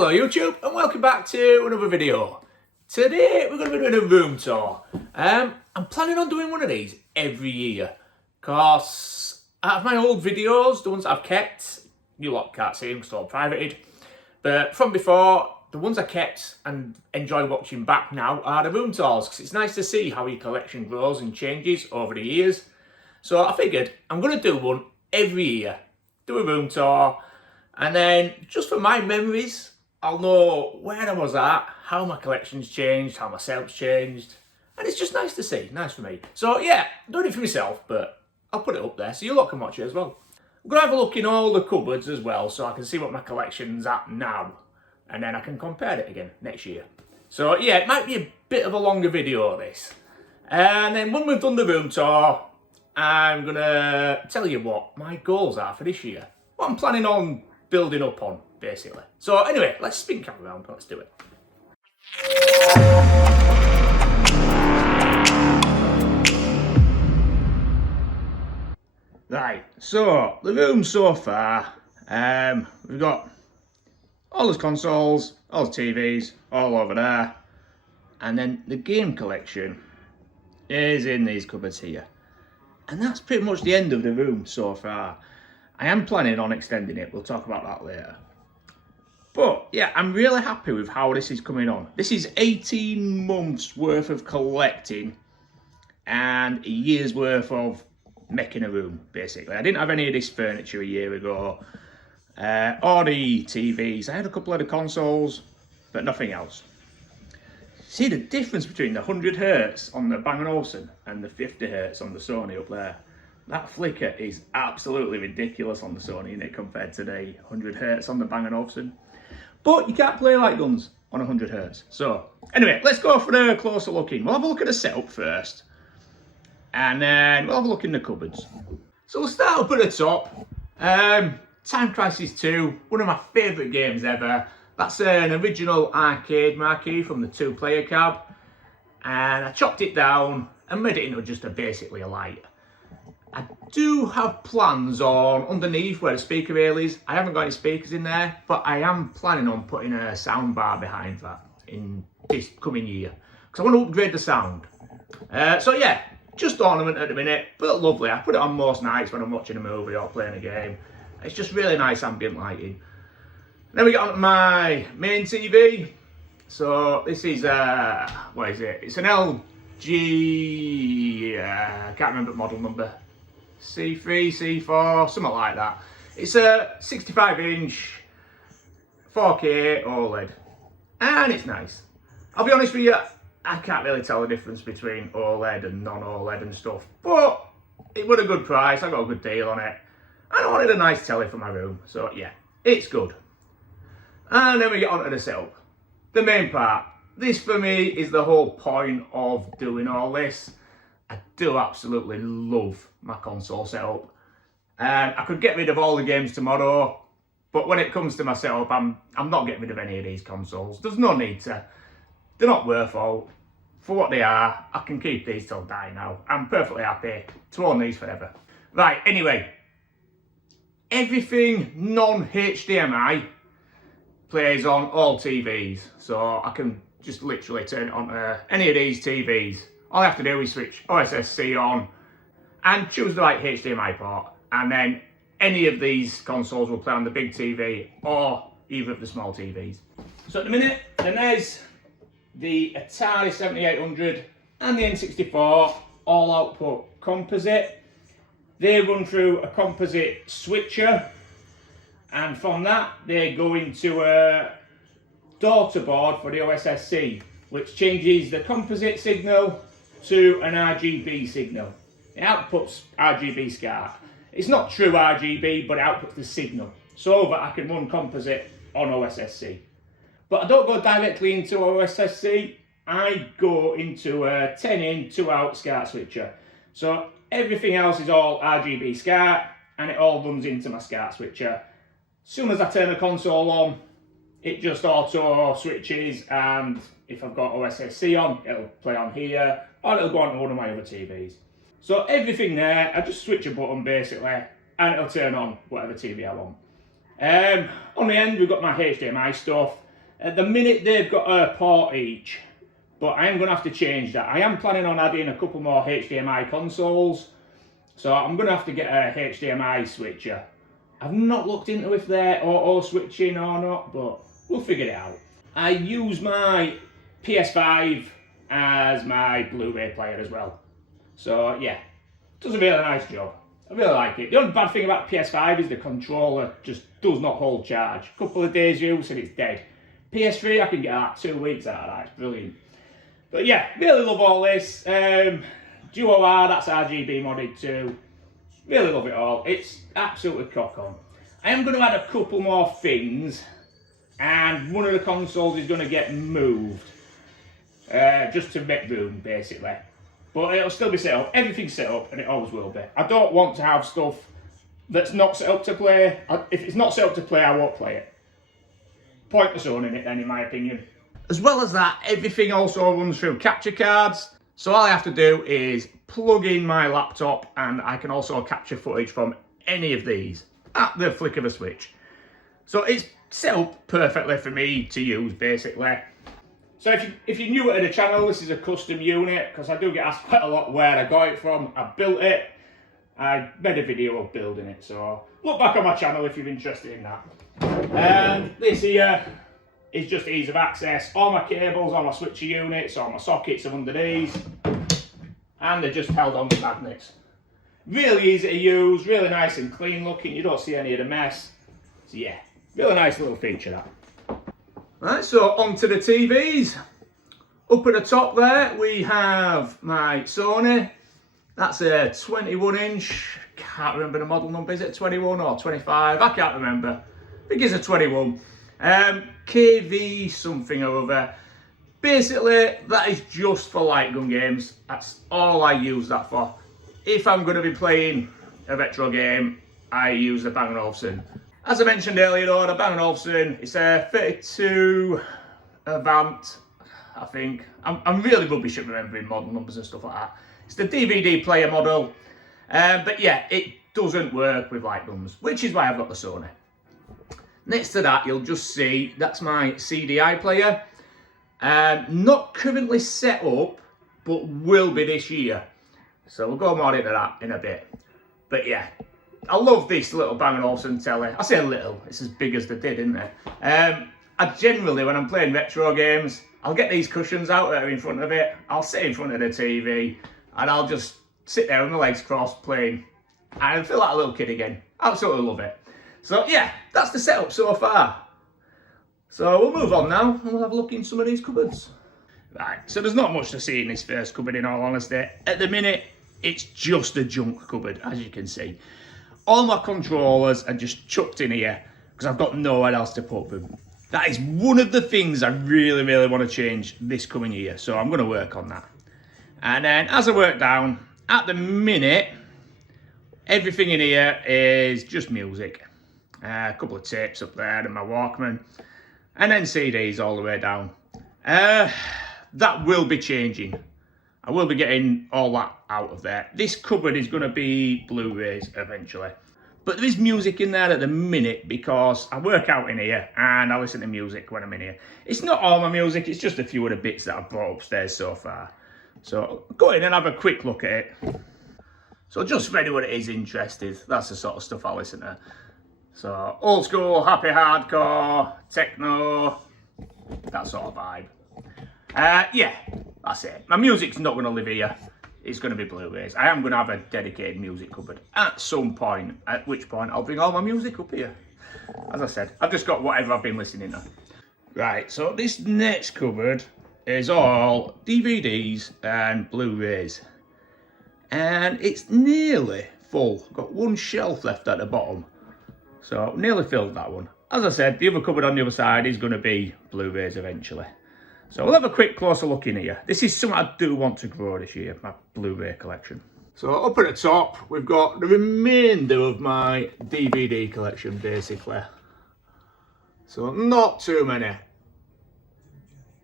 Hello YouTube and welcome back to another video. Today we're going to be doing a room tour. I'm planning on doing one of these every year because out of my old videos, the ones I've kept, you lot can't see them because they're all privated, but from before, the ones I kept and enjoy watching back now are the room tours because it's nice to see how your collection grows and changes over the years. So I figured I'm going to do one every year, do a room tour, and then just for my memories, I'll know where I was at, how my collection's changed, how my setup's changed. And it's just nice to see, nice for me. So yeah, I'm doing it for myself, but I'll put it up there so you lot can watch it as well. I'm going to have a look in all the cupboards as well so I can see what my collection's at now. And then I can compare it again next year. So yeah, it might be a bit of a longer video this. And then when we've done the room tour, I'm going to tell you what my goals are for this year. What I'm planning on building up on, basically. So anyway, let's spin camera around, let's do it. Right, so the room so far, we've got all those consoles, all those TVs, all over there. And then the game collection is in these cupboards here. And that's pretty much the end of the room so far. I am planning on extending it, we'll talk about that later. But yeah, I'm really happy with how this is coming on. This is 18 months worth of collecting and a year's worth of making a room, basically. I didn't have any of this furniture a year ago, or the TVs. I had a couple of the consoles, but nothing else. See the difference between the 100 Hz on the Bang & Olufsen and the 50 Hz on the Sony up there? That flicker is absolutely ridiculous on the Sony, isn't it, compared to the 100 Hz on the Bang & Olufsen. But you can't play like guns on 100 Hz. So, anyway, let's go for a closer look in. We'll have a look at the setup first. And then we'll have a look in the cupboards. So we'll start up at the top. Time Crisis 2, one of my favourite games ever. That's an original arcade marquee from the 2-player cab. And I chopped it down and made it into just basically a light. I do have plans on underneath where the speaker rail is. I haven't got any speakers in there, but I am planning on putting a sound bar behind that in this coming year because I want to upgrade the sound. So yeah, just ornament at the minute, but lovely. I put it on most nights when I'm watching a movie or playing a game. It's just really nice ambient lighting. Then we get on to my main TV. So this is what is it? It's an LG. I can't remember the model number. C3, C4, something like that. It's a 65-inch 4K OLED, and it's nice. I'll be honest with you, I can't really tell the difference between OLED and non-OLED and stuff, but it was a good price. I got a good deal on it, and I wanted a nice telly for my room, so yeah, it's good. And then we get on to the setup, the main part. This for me is the whole point of doing all this. I do absolutely love my console setup. I could get rid of all the games tomorrow, but when it comes to my setup, I'm not getting rid of any of these consoles. There's no need to. They're not worth all. For what they are, I can keep these till I die now. I'm perfectly happy to own these forever. Right, anyway. Everything non-HDMI plays on all TVs. So I can just literally turn it on to any of these TVs. All I have to do is switch OSSC on and choose the right HDMI port, and then any of these consoles will play on the big TV or either of the small TVs. So at the minute, then there's the Atari 7800 and the N64 all output composite. They run through a composite switcher, and from that they go into a daughter board for the OSSC, which changes the composite signal to an RGB signal. It outputs RGB SCART. It's not true RGB, but it outputs the signal so that I can run composite on OSSC. But I don't go directly into OSSC, I go into a 10-in, 2-out SCART switcher. So everything else is all RGB SCART, and it all runs into my SCART switcher. As soon as I turn the console on, it just auto switches, and if I've got OSSC on, it'll play on here, or it'll go on to one of my other TVs. So everything there, I just switch a button basically, and it'll turn on whatever TV I want. On the end, we've got my HDMI stuff. At the minute they've got a port each, but I am going to have to change that. I am planning on adding a couple more HDMI consoles, so I'm going to have to get a HDMI switcher. I've not looked into if they're auto switching or not, but we'll figure it out. I use my PS5 as my Blu-ray player as well. So yeah, does a really nice job. I really like it. The only bad thing about PS5 is the controller just does not hold charge. A couple of days use and it's dead. PS3 I can get like 2 weeks out of that, it's brilliant. But yeah, really love all this. Duo R, that's RGB modded too. Really love it all. It's absolutely cock on. I am going to add a couple more things, and one of the consoles is going to get moved. Just to make room, basically. But it'll still be set up. Everything's set up, and it always will be. I don't want to have stuff that's not set up to play. If it's not set up to play, I won't play it. Pointless owning it then, in my opinion. As well as that, everything also runs through capture cards. So all I have to do is plug in my laptop, and I can also capture footage from any of these at the flick of a switch. So it's set up perfectly for me to use, basically. So if you're new to the channel, this is a custom unit, because I do get asked quite a lot where I got it from. I built it. I made a video of building it, so look back on my channel if you're interested in that. And this here is just ease of access. All my cables, all my switcher units, all my sockets are under these, and they're just held on with magnets. Really easy to use, really nice and clean looking. You don't see any of the mess. So yeah, really nice little feature that. Right, so onto the TVs. Up at the top there, we have my Sony. That's a 21-inch. Can't remember the model number. Is it 21 or 25? I can't remember. I think it's a 21. KV something or other. Basically, that is just for light gun games. That's all I use that for. If I'm going to be playing a retro game, I use the Bang & Olufsen. As I mentioned earlier though, the Bang & Olufsen, it's a 32 Avant, I think. I'm really rubbish at remembering model numbers and stuff like that. It's the DVD player model, but yeah, it doesn't work with light guns, which is why I've got the Sony. Next to that, you'll just see, that's my CDI player. Not currently set up, but will be this year. So we'll go more into that in a bit. But yeah, I love this little Bang & Olufsen telly. I say little, it's as big as they did, isn't it? I generally, when I'm playing retro games, I'll get these cushions out that are in front of it. I'll sit in front of the TV, and I'll just sit there with my legs crossed playing. And I feel like a little kid again. Absolutely love it. So yeah, that's the setup so far. So we'll move on now, and we'll have a look in some of these cupboards. Right, so there's not much to see in this first cupboard, in all honesty. At the minute, it's just a junk cupboard, as you can see. All my controllers are just chucked in here, because I've got nowhere else to put them. That is one of the things I really, really want to change this coming year, so I'm going to work on that. And then, as I work down, at the minute, everything in here is just music. A couple of tapes up there and my Walkman, and then CDs all the way down. That will be changing. I will be getting all that out of there. This cupboard is going to be Blu-rays eventually. But there is music in there at the minute because I work out in here and I listen to music when I'm in here. It's not all my music, it's just a few of the bits that I've brought upstairs so far. So go in and have a quick look at it. So just for anyone that is interested, that's the sort of stuff I listen to. So old school, happy hardcore, techno, that sort of vibe. Yeah, that's it. My music's not going to live here. It's going to be Blu-rays. I am going to have a dedicated music cupboard at some point, at which point I'll bring all my music up here. As I said, I've just got whatever I've been listening to. Right, so this next cupboard is all DVDs and Blu-rays. And it's nearly full. Got one shelf left at the bottom. So nearly filled that one. As I said, the other cupboard on the other side is going to be Blu-rays eventually. So we'll have a quick closer look in here. This is something I do want to grow this year, my Blu-ray collection. So up at the top, we've got the remainder of my DVD collection, basically. So not too many.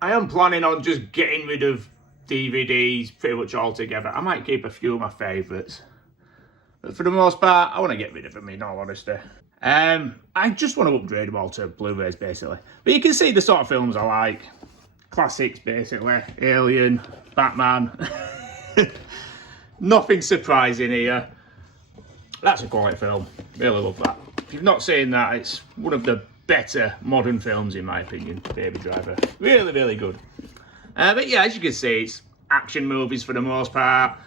I am planning on just getting rid of DVDs pretty much altogether. I might keep a few of my favourites. But for the most part, I want to get rid of them, in all honesty. I just want to upgrade them all to Blu-rays, basically. But you can see the sort of films I like. Classics, basically. Alien, Batman. Nothing surprising here. That's a quality film. Really love that. If you've not seen that, it's one of the better modern films, in my opinion. Baby Driver. Really, really good. But yeah, as you can see, it's action movies for the most part.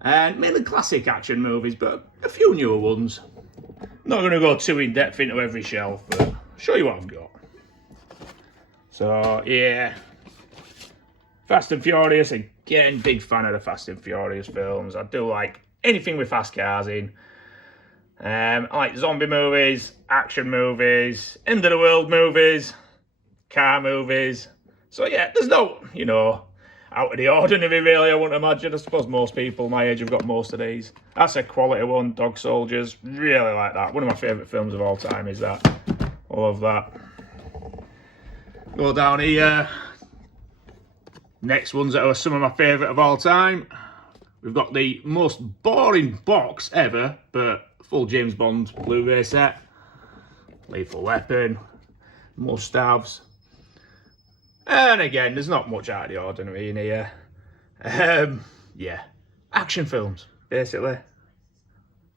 And mainly classic action movies, but a few newer ones. Not going to go too in depth into every shelf, but I'll show you what I've got. So, yeah. Fast and Furious, again, big fan of the Fast and Furious films. I do like anything with fast cars in. I like zombie movies, action movies, end of the world movies, car movies. So, yeah, there's no, you know, out of the ordinary, really, I wouldn't imagine. I suppose most people my age have got most of these. That's a quality one, Dog Soldiers. Really like that. One of my favourite films of all time is that. I love that. Go down here. Next ones that are some of my favourite of all time. We've got the most boring box ever, but full James Bond Blu-ray set. Lethal Weapon. Must-haves. And again, there's not much out of the ordinary in here. Yeah, action films, basically.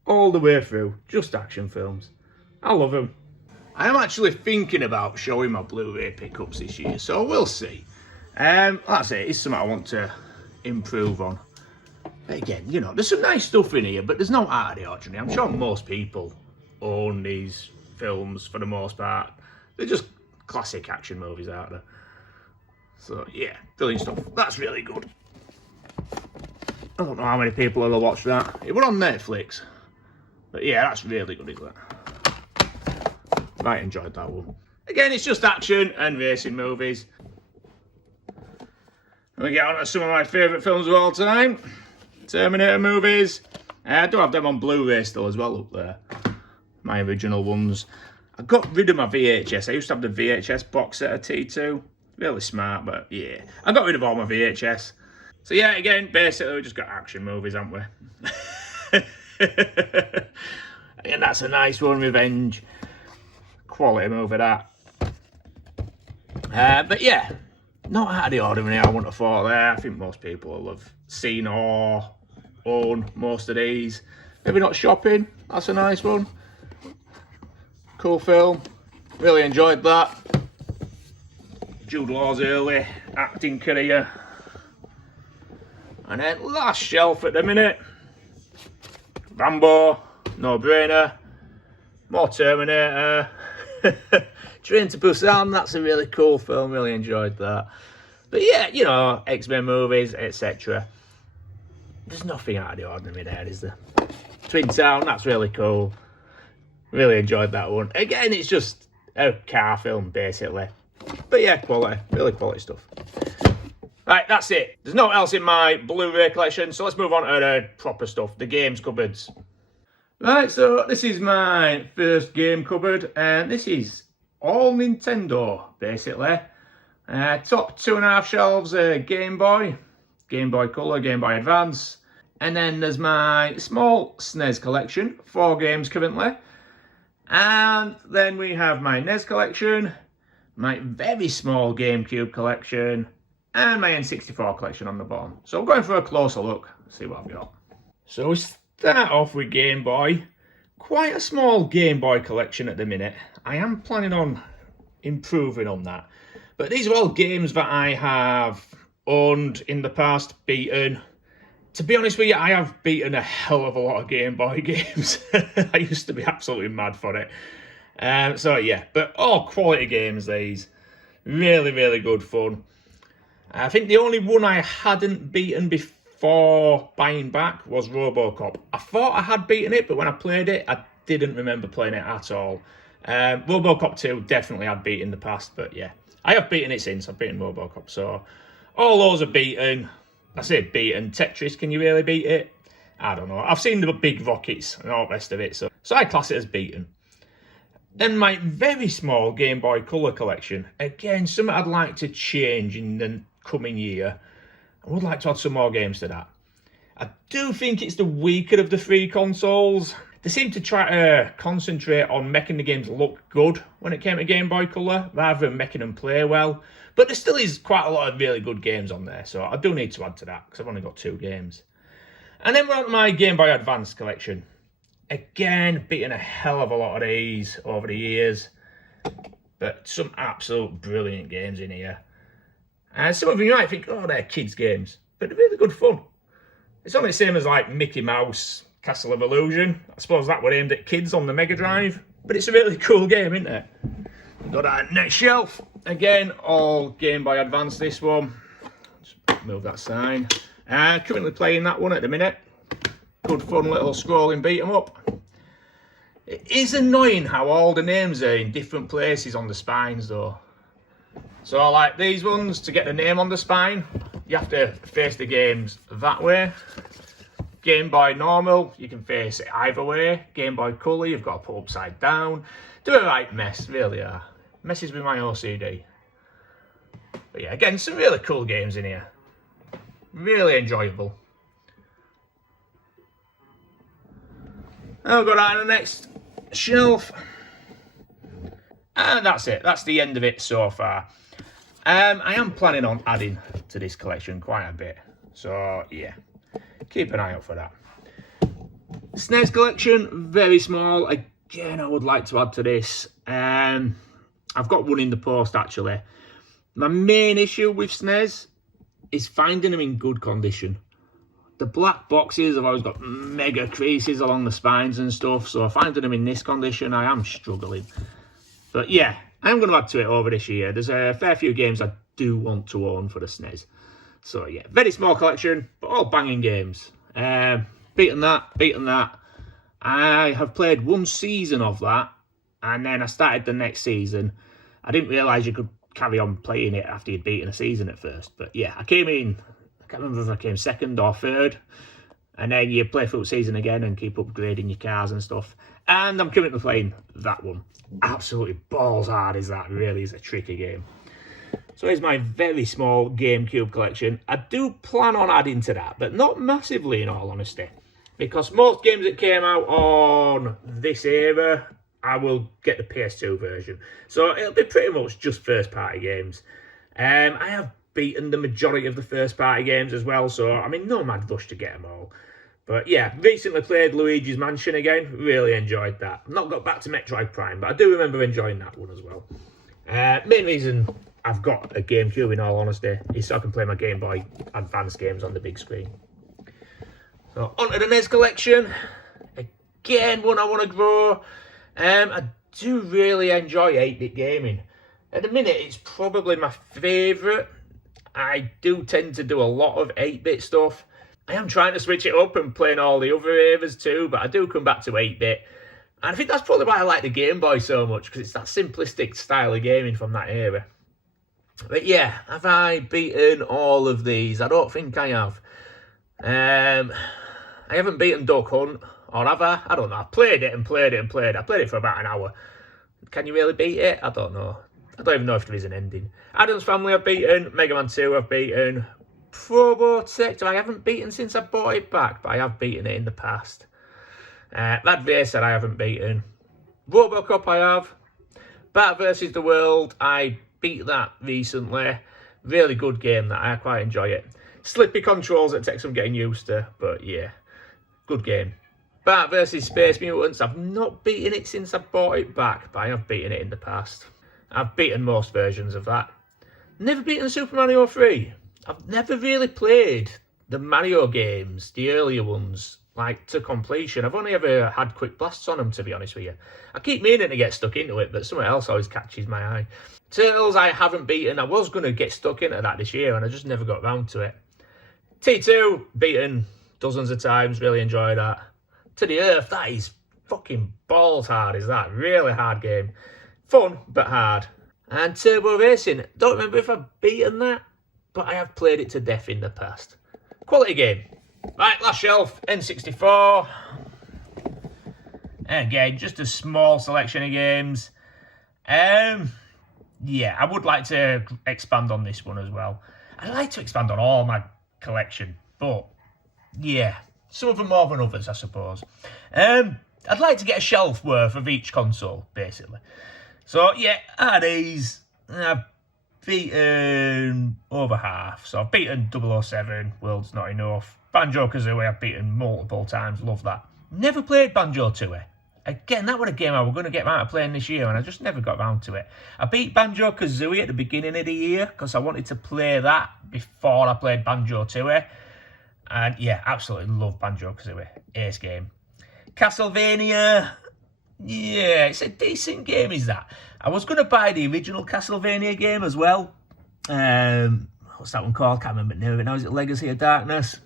All the way through, just action films. I love them. I am actually thinking about showing my Blu-ray pickups this year, so we'll see. That's it, it's something I want to improve on. But again, you know, there's some nice stuff in here, but there's no out of the ordinary. I'm sure most people own these films for the most part. They're just classic action movies out there. So, yeah, brilliant stuff. That's really good. I don't know how many people will watch that. It was on Netflix. But, yeah, that's really good, isn't it? Right, enjoyed that one. Again, it's just action and racing movies. We get on to some of my favourite films of all time. Terminator movies. I do have them on Blu-ray still as well up there. My original ones. I got rid of my VHS. I used to have the VHS box set of T2. Really smart, but yeah. I got rid of all my VHS. So yeah, again, basically we just got action movies, haven't we? And that's a nice one, Revenge. Quality movie, that. But yeah, not out of the ordinary, I wouldn't have thought there. I think most people will have seen or own most of these. Maybe not Shopping, that's a nice one. Cool film. Really enjoyed that. Jude Law's early acting career. And then last shelf at the minute. Rambo, no brainer. More Terminator. Train to Busan, that's a really cool film, really enjoyed that. But yeah, you know, X-Men movies, etc. There's nothing out of the ordinary there, is there? Twin Town, that's really cool. Really enjoyed that one. Again, it's just a car film, basically. But yeah, quality, really quality stuff. Right, that's it. There's no else in my Blu-ray collection, so let's move on to the proper stuff, the games cupboards. Right, so this is my first game cupboard, and this is all Nintendo, basically. Top 2.5 shelves are Game Boy Color, Game Boy Advance, and then there's my small SNES collection, 4 games currently. And then we have my NES collection, my very small GameCube collection, and my N64 collection on the bottom. So I'm going for a closer look, see what I've got. So we start off with Game Boy. Quite a small Game Boy collection at the minute. I am planning on improving on that. But these are all games that I have owned in the past, beaten. To be honest with you, I have beaten a hell of a lot of Game Boy games. I used to be absolutely mad for it. So yeah, but all quality games these. Really, really good fun. I think the only one I hadn't beaten before buying back was RoboCop. I thought I had beaten it, but when I played it, I didn't remember playing it at all. RoboCop 2 definitely had beaten in the past, but yeah. I have beaten it since. I've beaten RoboCop, so all those are beaten. I say beaten. Tetris, can you really beat it? I don't know. I've seen the big rockets and all the rest of it, so I class it as beaten. Then my very small Game Boy Color collection. Again, something I'd like to change in the coming year. I would like to add some more games to that. I do think it's the weaker of the 3 consoles. They seem to try to concentrate on making the games look good when it came to Game Boy Color, rather than making them play well. But there still is quite a lot of really good games on there, so I do need to add to that, because I've only got 2 games. And then we're on to my Game Boy Advance collection. Again, beating a hell of a lot of these over the years, but some absolute brilliant games in here. And some of you might think, oh, they're kids' games, but they're really good fun. It's only the same as like Mickey Mouse, Castle of Illusion. I suppose that were aimed at kids on the Mega Drive, but it's a really cool game, isn't it? We've got our next shelf. Again, all Game Boy Advance, this one. Just move that sign. Currently playing that one at the minute. Good fun little scrolling beat 'em up. It is annoying how all the names are in different places on the spines though. So like these ones, to get the name on the spine, you have to face the games that way. Game Boy Normal, you can face it either way. Game Boy Color, you've got to put upside down. Do a right mess, really are. Messes with my OCD. But yeah, again, some really cool games in here. Really enjoyable. I'll go down to the next shelf. And that's it. That's the end of it so far. I am planning on adding to this collection quite a bit. So, yeah. Keep an eye out for that. SNES collection, very small. Again, I would like to add to this. I've got one in the post, actually. My main issue with SNES is finding them in good condition. The black boxes have always got mega creases along the spines and stuff, so finding them in this condition, I am struggling. But yeah, I am going to add to it over this year. There's a fair few games I do want to own for the SNES. So yeah, very small collection, but all banging games. Beaten that. I have played one season of that, and then I started the next season. I didn't realise you could carry on playing it after you'd beaten a season at first. But yeah, I came in, I can't remember if I came 2nd or 3rd. And then you play through the season again and keep upgrading your cars and stuff. And I'm currently playing that one. Absolutely balls hard is that, really is a tricky game. So here's my very small GameCube collection. I do plan on adding to that, but not massively in all honesty. Because most games that came out on this era, I will get the PS2 version. So it'll be pretty much just first party games. I have beaten the majority of the first party games as well, so I'm in no mad rush to get them all. But yeah, recently played Luigi's Mansion again, really enjoyed that. Not got back to Metroid Prime, but I do remember enjoying that one as well. Main reason I've got a GameCube, in all honesty, is so I can play my Game Boy Advance games on the big screen. So onto the NES collection. Again, one I want to grow. I do really enjoy 8-bit gaming. At the minute, it's probably my favourite. I do tend to do a lot of 8-bit stuff. I am trying to switch it up and playing all the other eras too, but I do come back to 8-bit. And I think that's probably why I like the Game Boy so much, because it's that simplistic style of gaming from that era. But yeah, have I beaten all of these? I don't think I have. I haven't beaten Duck Hunt, or have I? I don't know. I played it. I played it for about an hour. Can you really beat it? I don't know. I don't even know if there is an ending. Addams Family I've beaten. Mega Man 2 I've beaten. Probotector I haven't beaten since I bought it back, but I have beaten it in the past. Mad Racer I haven't beaten. Robocop I have. Bat vs. the World, I beat that recently. Really good game that, I quite enjoy it. Slippy controls that take some getting used to, but yeah, good game. Bat vs. Space Mutants, I've not beaten it since I bought it back, but I have beaten it in the past. I've beaten most versions of that. Never beaten Super Mario 3. I've never really played the Mario games, the earlier ones, like to completion. I've only ever had quick blasts on them, to be honest with you. I keep meaning to get stuck into it, but something else always catches my eye. Turtles I haven't beaten. I was going to get stuck into that this year, and I just never got round to it. T2, beaten dozens of times, really enjoyed that. To the Earth, that is fucking balls hard, is that? Really hard game. Fun, but hard. And Turbo Racing, don't remember if I've beaten that, but I have played it to death in the past. Quality game. Right, last shelf, N64. Again, just a small selection of games. Yeah, I would like to expand on this one as well. I'd like to expand on all my collection, but yeah, some of them more than others, I suppose. I'd like to get a shelf worth of each console, basically. So, yeah, out of these, I've beaten over half. So I've beaten 007, World's Not Enough. Banjo-Kazooie I've beaten multiple times, love that. Never played Banjo-Tooie. Again, that was a game I was going to get around to playing this year, and I just never got around to it. I beat Banjo-Kazooie at the beginning of the year, because I wanted to play that before I played Banjo-Tooie. And yeah, absolutely love Banjo-Kazooie. Ace game. Castlevania, yeah, it's a decent game, is that. I was going to buy the original Castlevania game as well. What's that one called? Can't remember the name of it now. Is it Legacy of Darkness?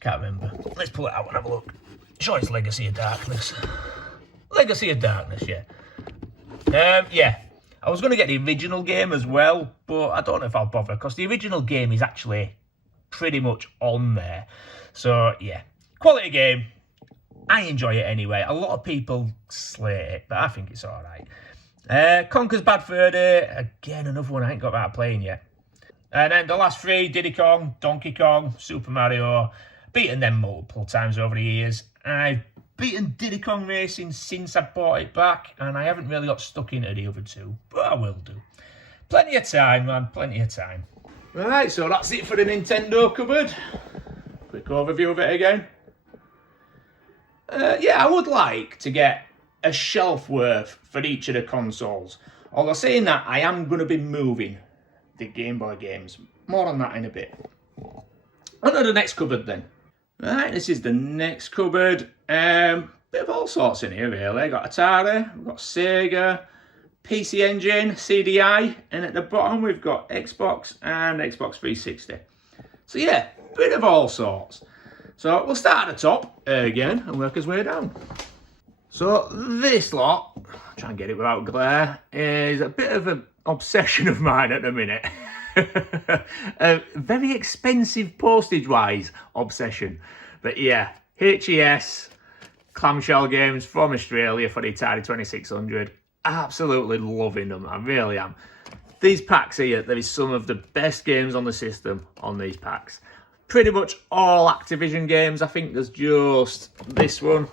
Can't remember. Let's pull it out and have a look. Sure, it's Legacy of Darkness. Legacy of Darkness, yeah. Yeah, I was going to get the original game as well, but I don't know if I'll bother, because the original game is actually pretty much on there. So, yeah, quality game. I enjoy it anyway. A lot of people slate it, but I think it's all right. Conker's Bad Fur Day. Again, another one I ain't got around to playing yet. And then the last three, Diddy Kong, Donkey Kong, Super Mario. Beaten them multiple times over the years. I've beaten Diddy Kong Racing since I bought it back, and I haven't really got stuck into the other two, but I will do. Plenty of time, man, plenty of time. Right, so that's it for the Nintendo cupboard. Quick overview of it again. Yeah, I would like to get a shelf worth for each of the consoles. Although saying that, I am going to be moving the Game Boy games. More on that in a bit. On to the next cupboard then. Right, this is the next cupboard. Bit of all sorts in here really. Got Atari, we've got Sega, PC Engine, CDI, and at the bottom we've got Xbox and Xbox 360. So yeah, bit of all sorts. So we'll start at the top again and work his way down. So this lot, I'll try and get it without glare, is a bit of an obsession of mine at the minute. A very expensive postage-wise obsession. But yeah, HES clamshell games from Australia for the Atari 2600. Absolutely loving them, I really am. These packs here, there is some of the best games on the system on these packs. Pretty much all Activision games. I think there's just this one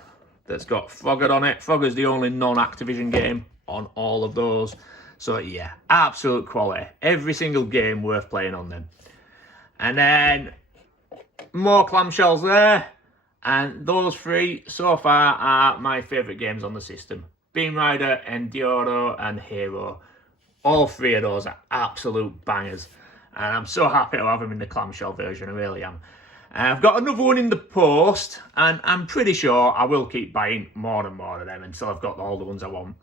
that's got Frogger on it. Frogger's the only non-Activision game on all of those. So yeah, absolute quality. Every single game worth playing on them. And then more clamshells there. And those three so far are my favourite games on the system. Beam Rider, Enduro and Hero. All three of those are absolute bangers. And I'm so happy to have them in the clamshell version, I really am. I've got another one in the post, and I'm pretty sure I will keep buying more and more of them until I've got all the ones I want.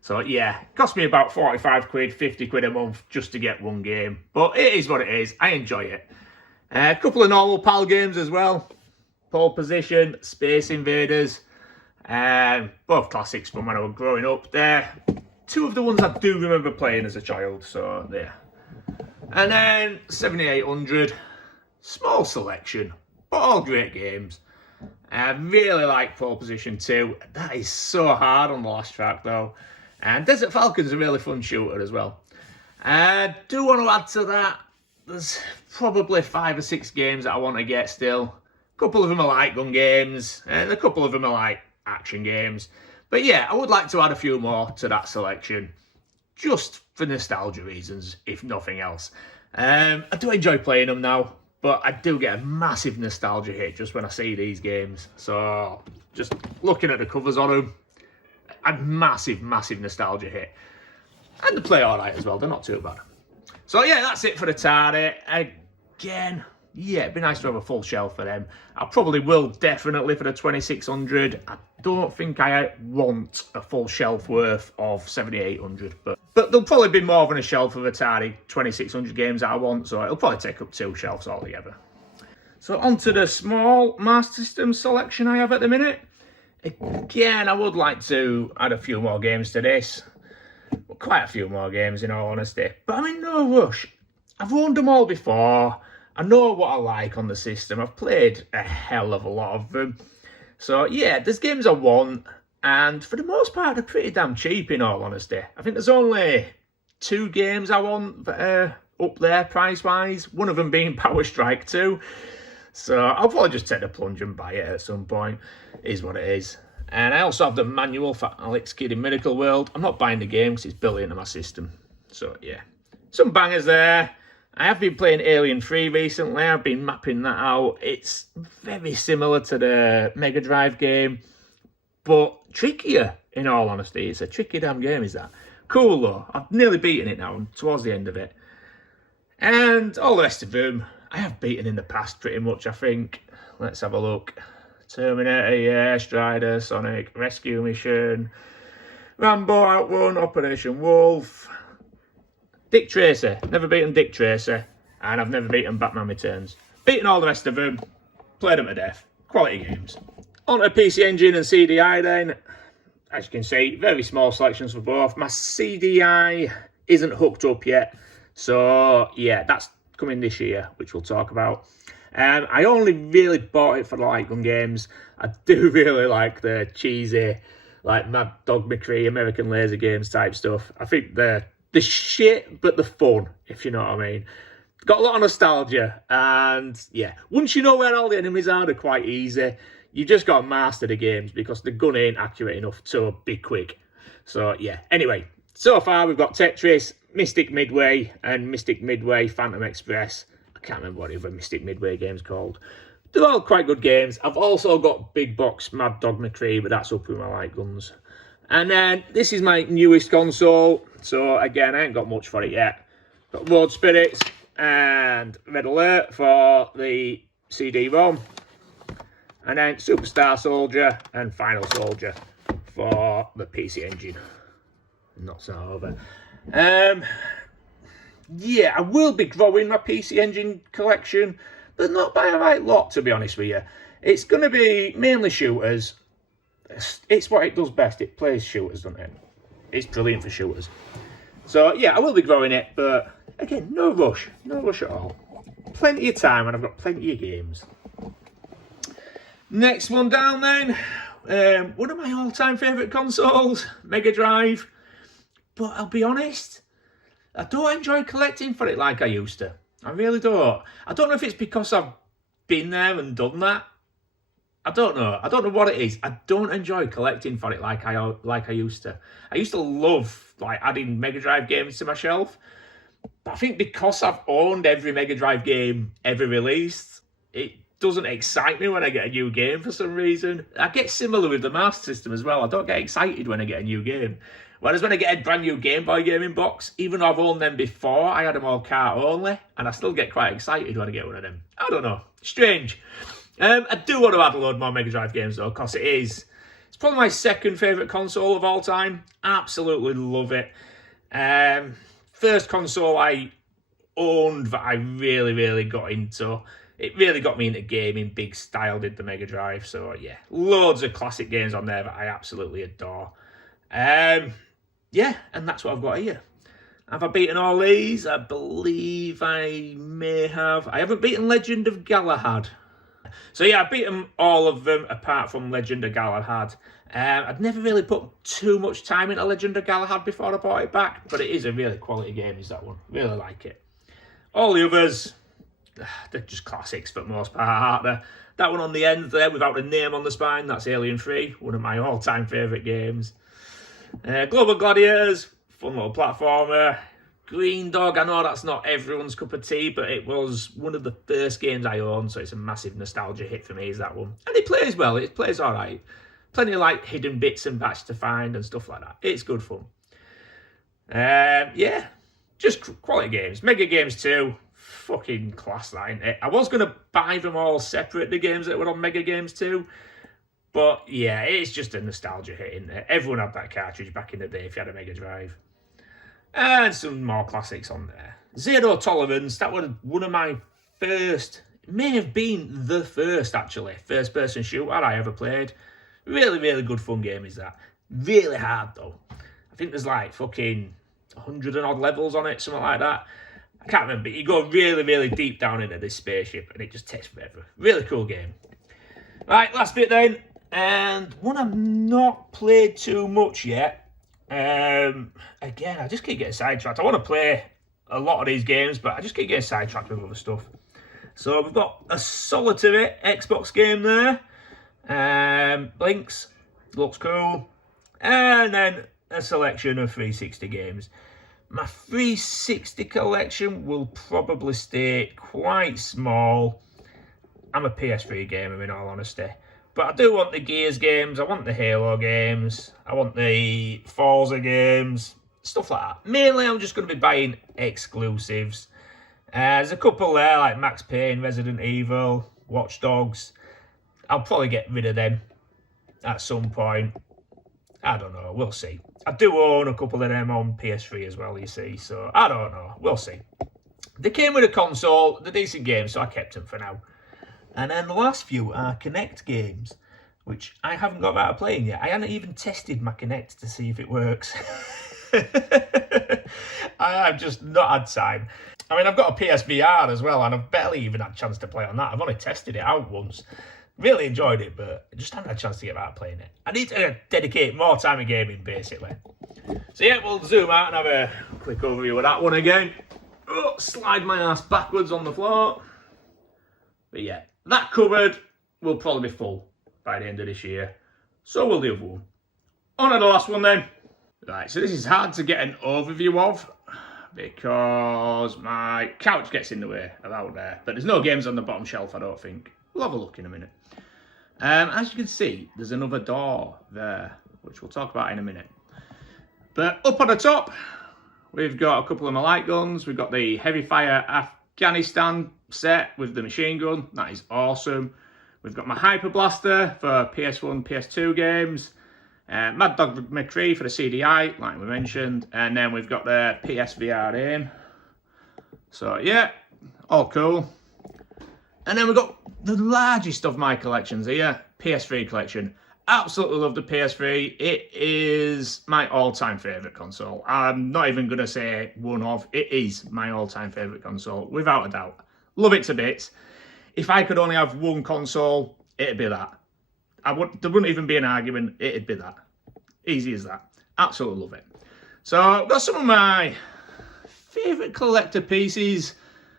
So yeah, it cost me about 45 quid, 50 quid a month just to get one game. But it is what it is, I enjoy it. A couple of normal PAL games as well. Pole Position, Space Invaders. Both classics from when I was growing up there. Two of the ones I do remember playing as a child, so there. And then 7800, small selection, but all great games. I really like Pole Position 2. That is so hard on the last track though. And Desert Falcon's a really fun shooter as well. I do want to add to that, there's probably 5 or 6 games that I want to get still. A couple of them are light gun games, and a couple of them are like action games. But yeah, I would like to add a few more to that selection, just for nostalgia reasons, if nothing else. I do enjoy playing them now, but I do get a massive nostalgia hit just when I see these games. So just looking at the covers on them, a massive, massive nostalgia hit. And they play all right as well, they're not too bad. So yeah, that's it for the Atari. Again, yeah, it'd be nice to have a full shelf for them. I probably will definitely for the 2600. I don't think I want a full shelf worth of 7800, but there'll probably be more than a shelf of Atari 2600 games that I want, so it'll probably take up 2 shelves altogether. So onto the small Master System selection I have at the minute. Again, I would like to add a few more games to this. Well, quite a few more games in all honesty, but I'm in no rush. I've owned them all before. I know what I like on the system. I've played a hell of a lot of them. So yeah, there's games I want, and for the most part they're pretty damn cheap in all honesty. I think there's only 2 games I want that are up there price-wise, one of them being Power Strike 2. So I'll probably just take the plunge and buy it at some point, is what it is. And I also have the manual for Alex Kidd in Miracle World. I'm not buying the game because it's built into my system. So yeah, some bangers there. I have been playing Alien 3 recently. I've been mapping that out. It's very similar to the Mega Drive game, but trickier, in all honesty. It's a tricky damn game, is that. Cool though. I've nearly beaten it now, towards the end of it. And all the rest of them, I have beaten in the past pretty much, I think. Let's have a look. Terminator, yeah, Strider, Sonic, Rescue Mission, Rambo Outrun, Operation Wolf, Dick Tracy. Never beaten Dick Tracy, and I've never beaten Batman Returns. Beaten all the rest of them, played them to death. Quality games. On to PC Engine and CDI then. As you can see, very small selections for both. My CDI isn't hooked up yet, so yeah, that's coming this year, which we'll talk about. I only really bought it for the light gun games. I do really like the cheesy, like Mad Dog McCree, American Laser Games type stuff. I think the shit, but the fun, if you know what I mean. Got a lot of nostalgia, and yeah, once you know where all the enemies are, they're quite easy. You just got to master the games because the gun ain't accurate enough to be quick. So yeah, anyway, so far we've got Tetris, Mystic Midway, and Mystic Midway Phantom Express. I can't remember what the other Mystic Midway game's called. They're all quite good games. I've also got Big Box Mad Dog McCree, but that's up with my light guns. And then this is my newest console. So again, I ain't got much for it yet. Got Road Spirits and Red Alert for the CD-ROM. And then Superstar Soldier and Final Soldier for the PC Engine. Not so over. Yeah, I will be growing my PC Engine collection, but not by a right lot, to be honest with you. It's going to be mainly shooters. It's what it does best. It plays shooters, doesn't it? It's brilliant for shooters. So, yeah, I will be growing it, but, again, no rush. No rush at all. Plenty of time, and I've got plenty of games. Next one down, then. One of my all-time favourite consoles, Mega Drive. But I'll be honest, I don't enjoy collecting for it like I used to. I really don't. I don't know if it's because I've been there and done that. I don't know. I don't know what it is. I don't enjoy collecting for it like I used to. I used to love like adding Mega Drive games to my shelf. But I think because I've owned every Mega Drive game ever released, it doesn't excite me when I get a new game for some reason. I get similar with the Master System as well. I don't get excited when I get a new game. Whereas when I get a brand new Game Boy gaming box, even though I've owned them before, I had them all cart only, and I still get quite excited when I get one of them. I don't know. Strange. I do want to add a load more Mega Drive games though, because it's probably my second favourite console of all time. Absolutely love it. First console I owned that I really got into. It really got me into gaming, big style, did the Mega Drive. So yeah, loads of classic games on there that I absolutely adore. Yeah, and that's what I've got here. Have I beaten all these? I believe I may have. I haven't beaten Legend of Galahad. So yeah, I've beaten all of them apart from Legend of Galahad. I'd never really put too much time into Legend of Galahad before I bought it back, but it is a really quality game, is that one. Really like it. All the others, they're just classics for the most part, aren't they? That one on the end there without a name on the spine, that's Alien 3, one of my all-time favourite games. Global Gladiators, fun little platformer. Green Dog, I know that's not everyone's cup of tea, but it was one of the first games I owned, so it's a massive nostalgia hit for me, is that one. And it plays well, it plays alright. Plenty of like hidden bits and bats to find and stuff like that. It's good fun. Yeah, just quality games. Mega Games 2, fucking class that, ain't it? I was going to buy them all separate, the games that were on Mega Games 2. But yeah, it's just a nostalgia hit, isn't it? Everyone had that cartridge back in the day if you had a Mega Drive. And some more classics on there. Zero Tolerance, that was one of my first, it may have been the first actually, first person shooter I ever played. Really good fun game is that. Really hard though. I think there's like fucking 100 and odd levels on it, something like that. I can't remember, you go really deep down into this spaceship and it just takes forever. Really cool game. Right, last bit then. And one I've not played too much yet. Again, I just keep getting sidetracked. I want to play a lot of these games, but I just keep getting sidetracked with other stuff. So we've got a solitary Xbox game there. Blinks. Looks cool. And then a selection of 360 games. My 360 collection will probably stay quite small. I'm a PS3 gamer in all honesty. But I do want the Gears games, I want the Halo games, I want the Forza games, stuff like that. Mainly I'm just going to be buying exclusives. There's a couple there like Max Payne, Resident Evil, Watch Dogs. I'll probably get rid of them at some point. I don't know, we'll see. I do own a couple of them on PS3 as well, you see, so I don't know, we'll see. They came with a console, they're decent games, so I kept them for now. And then the last few are Kinect games, which I haven't got around to playing yet. I haven't even tested my Kinect to see if it works. I've just not had time. I mean, I've got a PS VR as well, and I've barely even had a chance to play on that. I've only tested it out once. Really enjoyed it, but I just haven't had a chance to get around to playing it. I need to dedicate more time to gaming, basically. So yeah, we'll zoom out and have a quick overview of that one again. Oh, slide my ass backwards on the floor. But yeah, that cupboard will probably be full by the end of this year. So will the other one. On to the last one then. Right, so this is hard to get an overview of because my couch gets in the way about there. But there's no games on the bottom shelf, I don't think. We'll have a look in a minute. As you can see, there's another door there, which we'll talk about in a minute. But up on the top, we've got a couple of my light guns. We've got the Heavy Fire Afghanistan set with the machine gun. That is awesome. We've got my Hyper Blaster for PS1, PS2 games. Mad Dog McCree for the CDI, like we mentioned. And then we've got the PSVR aim. So yeah, all cool. And then we've got the largest of my collections here, PS3 collection. Absolutely love the PS3. It is my all-time favourite console. I'm not even going to say one of. It is my all-time favourite console, without a doubt. Love it to bits. If I could only have one console, it'd be that. There wouldn't even be an argument. It'd be that. Easy as that. Absolutely love it. So I've got some of my favourite collector pieces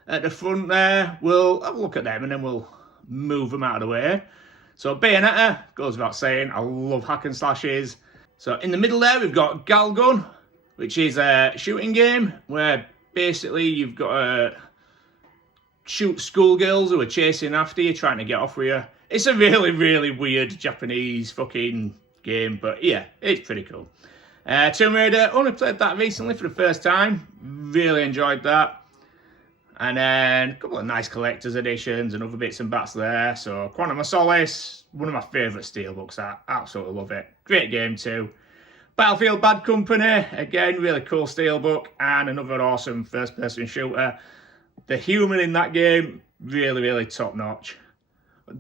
at the front there. We'll have a look at them and then we'll move them out of the way. So Bayonetta, goes without saying, I love hack and slashes. So in the middle there we've got Galgun, which is a shooting game where basically you've got to shoot schoolgirls who are chasing after you, trying to get off with you. It's a really, really weird Japanese fucking game, but yeah, it's pretty cool. Tomb Raider, only played that recently for the first time. Really enjoyed that. And then a couple of nice collector's editions and other bits and bats there. So Quantum of Solace, one of my favourite steelbooks. I absolutely love it. Great game too. Battlefield Bad Company, again, really cool steelbook. And another awesome first-person shooter. The humour in that game, really, really top-notch.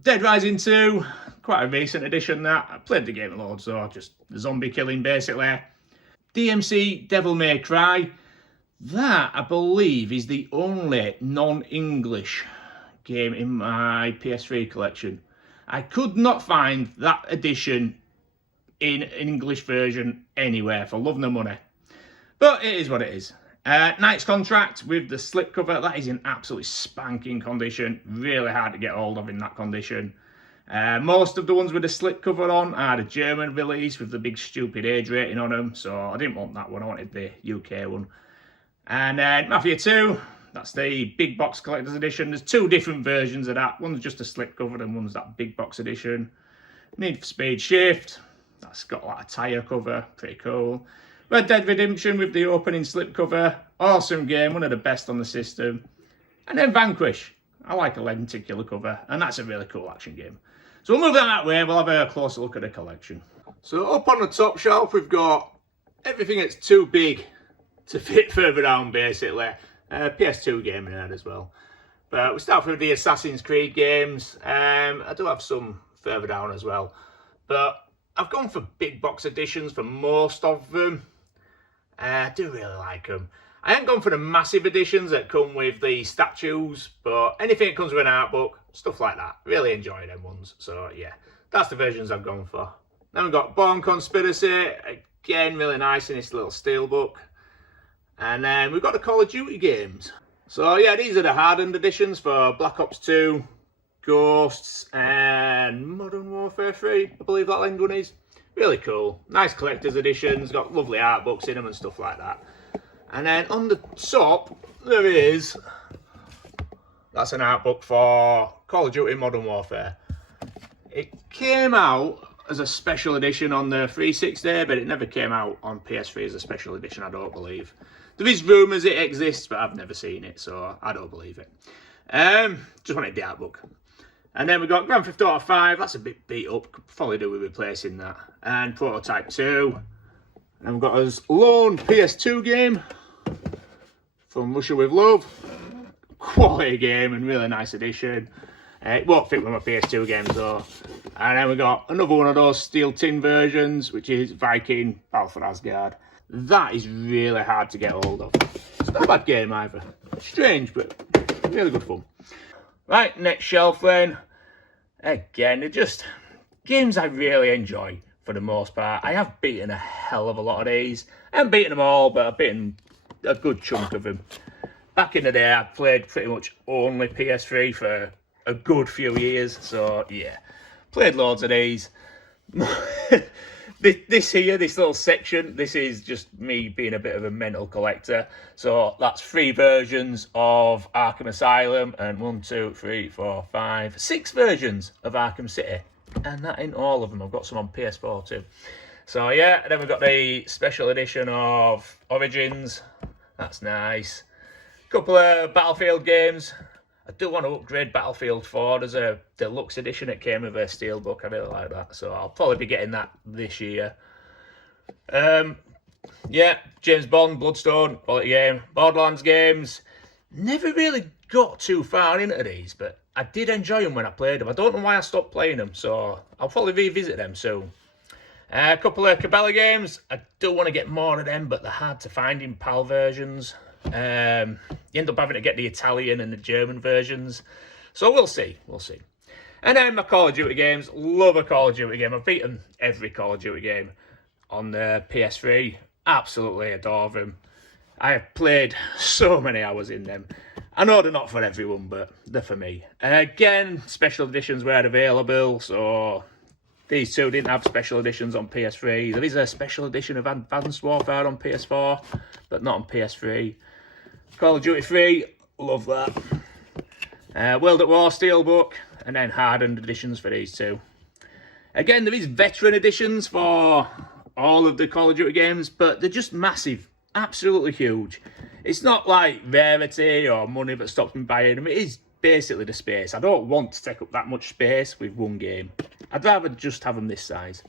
Dead Rising 2, quite a recent edition that. I played the game a lot, so just zombie killing basically. DMC Devil May Cry. That, I believe, is the only non-English game in my PS3 collection. I could not find that edition in an English version anywhere for love nor money. But it is what it is. Knight's Contract with the slipcover. That is in absolutely spanking condition. Really hard to get hold of in that condition. Most of the ones with the slipcover on are the German release with the big stupid age rating on them. So I didn't want that one. I wanted the UK one. And then Mafia 2, that's the big box collector's edition. There's two different versions of that. One's just a slipcover and one's that big box edition. Need for Speed Shift, that's got like a tyre cover, pretty cool. Red Dead Redemption with the opening slipcover, awesome game, one of the best on the system. And then Vanquish, I like a lenticular cover, and that's a really cool action game. So we'll move that way, we'll have a closer look at the collection. So up on the top shelf, we've got everything that's too big to fit further down, basically. PS2 gaming there as well. But we start with the Assassin's Creed games. I do have some further down as well. But I've gone for big box editions for most of them. I do really like them. I haven't gone for the massive editions that come with the statues, but anything that comes with an art book, stuff like that. Really enjoy them ones. So yeah, that's the versions I've gone for. Then we've got Born Conspiracy. Again, really nice in this little steelbook. And then we've got the Call of Duty games. So yeah, these are the hardened editions for Black Ops 2, Ghosts, and Modern Warfare 3, I believe that end one is. Really cool. Nice collector's editions, got lovely art books in them and stuff like that. And then on the top, there is, that's an art book for Call of Duty Modern Warfare. It came out as a special edition on the 360, but it never came out on PS3 as a special edition, I don't believe. There is rumours it exists, but I've never seen it, so I don't believe it. Just wanted the art book. And then we've got Grand Theft Auto 5, that's a bit beat up, could probably do with replacing that. And Prototype 2. And we've got his lone PS2 game from Russia with Love. Quality game and really nice edition. It won't fit with my PS2 games though. And then we got another one of those steel tin versions, which is Viking Battle for Asgard. That is really hard to get hold of. It's not a bad game either. Strange, but really good fun. Right, next shelf then. Again, they're just games I really enjoy for the most part. I have beaten a hell of a lot of these. I haven't beaten them all, but I've beaten a good chunk of them. Back in the day, I played pretty much only PS3 for a good few years, so yeah, played loads of these. This little section, this is just me being a bit of a mental collector. So that's 3 versions of Arkham Asylum and 1, 2, 3, 4, 5, 6 versions of Arkham City. And that ain't all of them. I've got some on PS4 too. So yeah, and then we've got the special edition of Origins. That's nice. Couple of Battlefield games. I do want to upgrade Battlefield 4. There's a deluxe edition. It came with a steelbook. I really like that. So I'll probably be getting that this year. Yeah, James Bond, Bloodstone, quality game. Borderlands games. Never really got too far into these, but I did enjoy them when I played them. I don't know why I stopped playing them, so I'll probably revisit them soon. A couple of Cabela games. I do want to get more of them, but they're hard to find in PAL versions. You end up having to get the Italian and the German versions. So we'll see. And then my Call of Duty games. Love a Call of Duty game. I've beaten every Call of Duty game on the PS3. Absolutely adore them. I have played so many hours in them. I know they're not for everyone, but they're for me. Again, special editions were available, so these two didn't have special editions on PS3. There is a special edition of Advanced Warfare on PS4, but not on PS3. Call of Duty 3, love that. World at War Steelbook, and then hardened editions for these two. Again, there is veteran editions for all of the Call of Duty games, but they're just massive, absolutely huge. It's not like rarity or money that stops me buying them. It is basically the space. I don't want to take up that much space with one game. I'd rather just have them this size.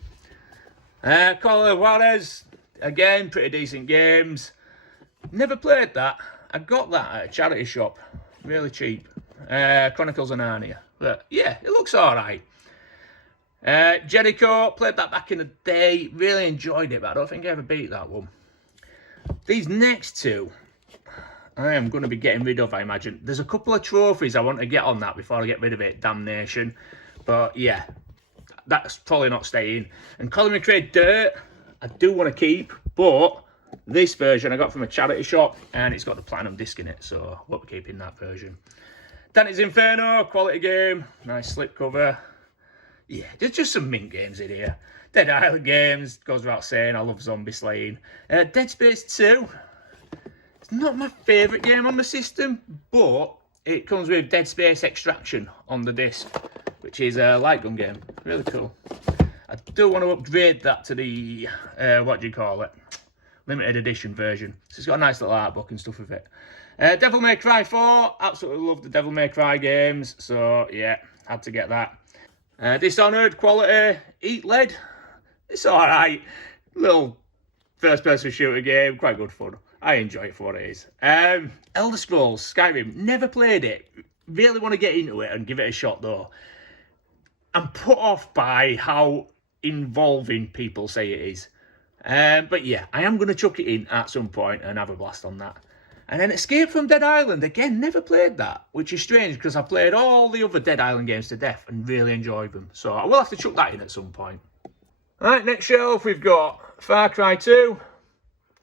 Call of Juarez, again, pretty decent games. Never played that. I got that at a charity shop, really cheap. Chronicles of Narnia, but yeah, it looks alright. Jericho, played that back in the day, really enjoyed it, but I don't think I ever beat that one. These next two, I am going to be getting rid of, I imagine. There's a couple of trophies I want to get on that before I get rid of it, Damnation. But yeah, that's probably not staying. And Colin McRae Dirt, I do want to keep, but this version I got from a charity shop, and it's got the platinum disc in it, so I won't be keeping that version. Dante's Inferno, quality game, nice slipcover. Yeah, there's just some mint games in here. Dead Island games, goes without saying, I love zombie slaying. Dead Space 2, it's not my favourite game on the system, but it comes with Dead Space Extraction on the disc, which is a light gun game, really cool. I do want to upgrade that to the, what do you call it? Limited edition version. So it's got a nice little art book and stuff with it. Devil May Cry 4, absolutely love the Devil May Cry games, so yeah, had to get that. Dishonored, quality, Eat Lead, it's alright. Little first person shooter game, quite good fun. I enjoy it for what it is. Elder Scrolls, Skyrim, never played it. Really want to get into it and give it a shot though. I'm put off by how involving people say it is. But yeah, I am going to chuck it in at some point and have a blast on that. And then Escape from Dead Island, again, never played that, which is strange because I played all the other Dead Island games to death and really enjoyed them. So I will have to chuck that in at some point. Right, next shelf, we've got Far Cry 2.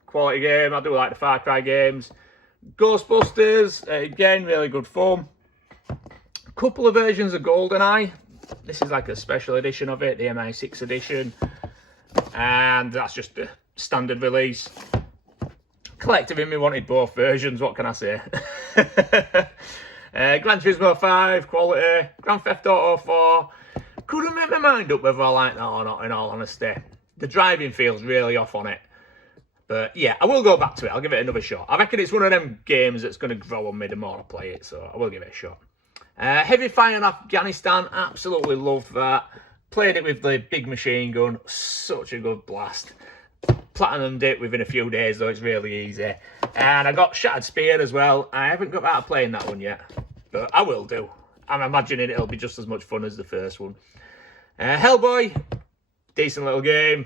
Quality game, I do like the Far Cry games. Ghostbusters, again, really good fun. A couple of versions of GoldenEye. This is like a special edition of it, the MI6 edition. and that's just the standard release. Collective in me wanted both versions, what can I say? Gran Turismo 5, quality. Grand Theft Auto 4. Couldn't make my mind up whether I like that or not, in all honesty. The driving feels really off on it. But yeah, I will go back to it. I'll give it another shot. I reckon it's one of them games that's going to grow on me the more I play it, so I will give it a shot. Heavy Fire in Afghanistan, absolutely loved that. Played it with the big machine gun, such a good blast. Platinumed it within a few days, though it's really easy. And I got Shattered Spear as well. I haven't got out of playing that one yet, but I will do. I'm imagining it'll be just as much fun as the first one. Hellboy, decent little game.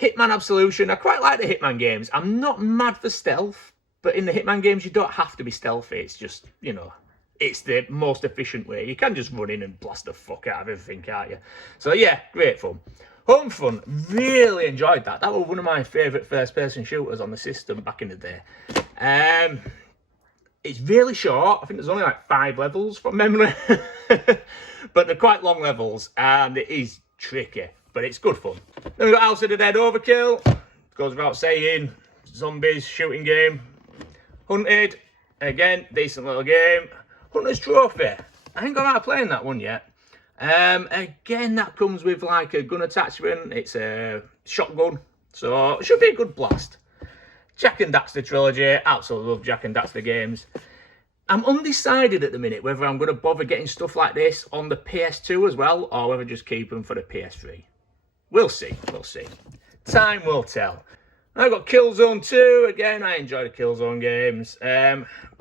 Hitman Absolution, I quite like the Hitman games. I'm not mad for stealth, but in the Hitman games you don't have to be stealthy. It's just, you know, it's the most efficient way. You can just run in and blast the fuck out of everything, can't you? So yeah, great fun. Homefront, really enjoyed that. That was one of my favourite first-person shooters on the system back in the day. It's really short. I think there's only like 5 levels from memory. But they're quite long levels, and it is tricky, but it's good fun. Then we've got House of the Dead Overkill. Goes without saying. Zombies, shooting game. Hunted, again, decent little game. Hunter's Trophy. I ain't got out of playing that one yet. Again, that comes with like a gun attachment. It's a shotgun, so it should be a good blast. Jak and Daxter trilogy, absolutely love Jak and Daxter games. I'm undecided at the minute whether I'm going to bother getting stuff like this on the PS2 as well, or whether just keep them for the PS3. We'll see, we'll see. Time will tell. I've got Killzone 2, again, I enjoy the Killzone games.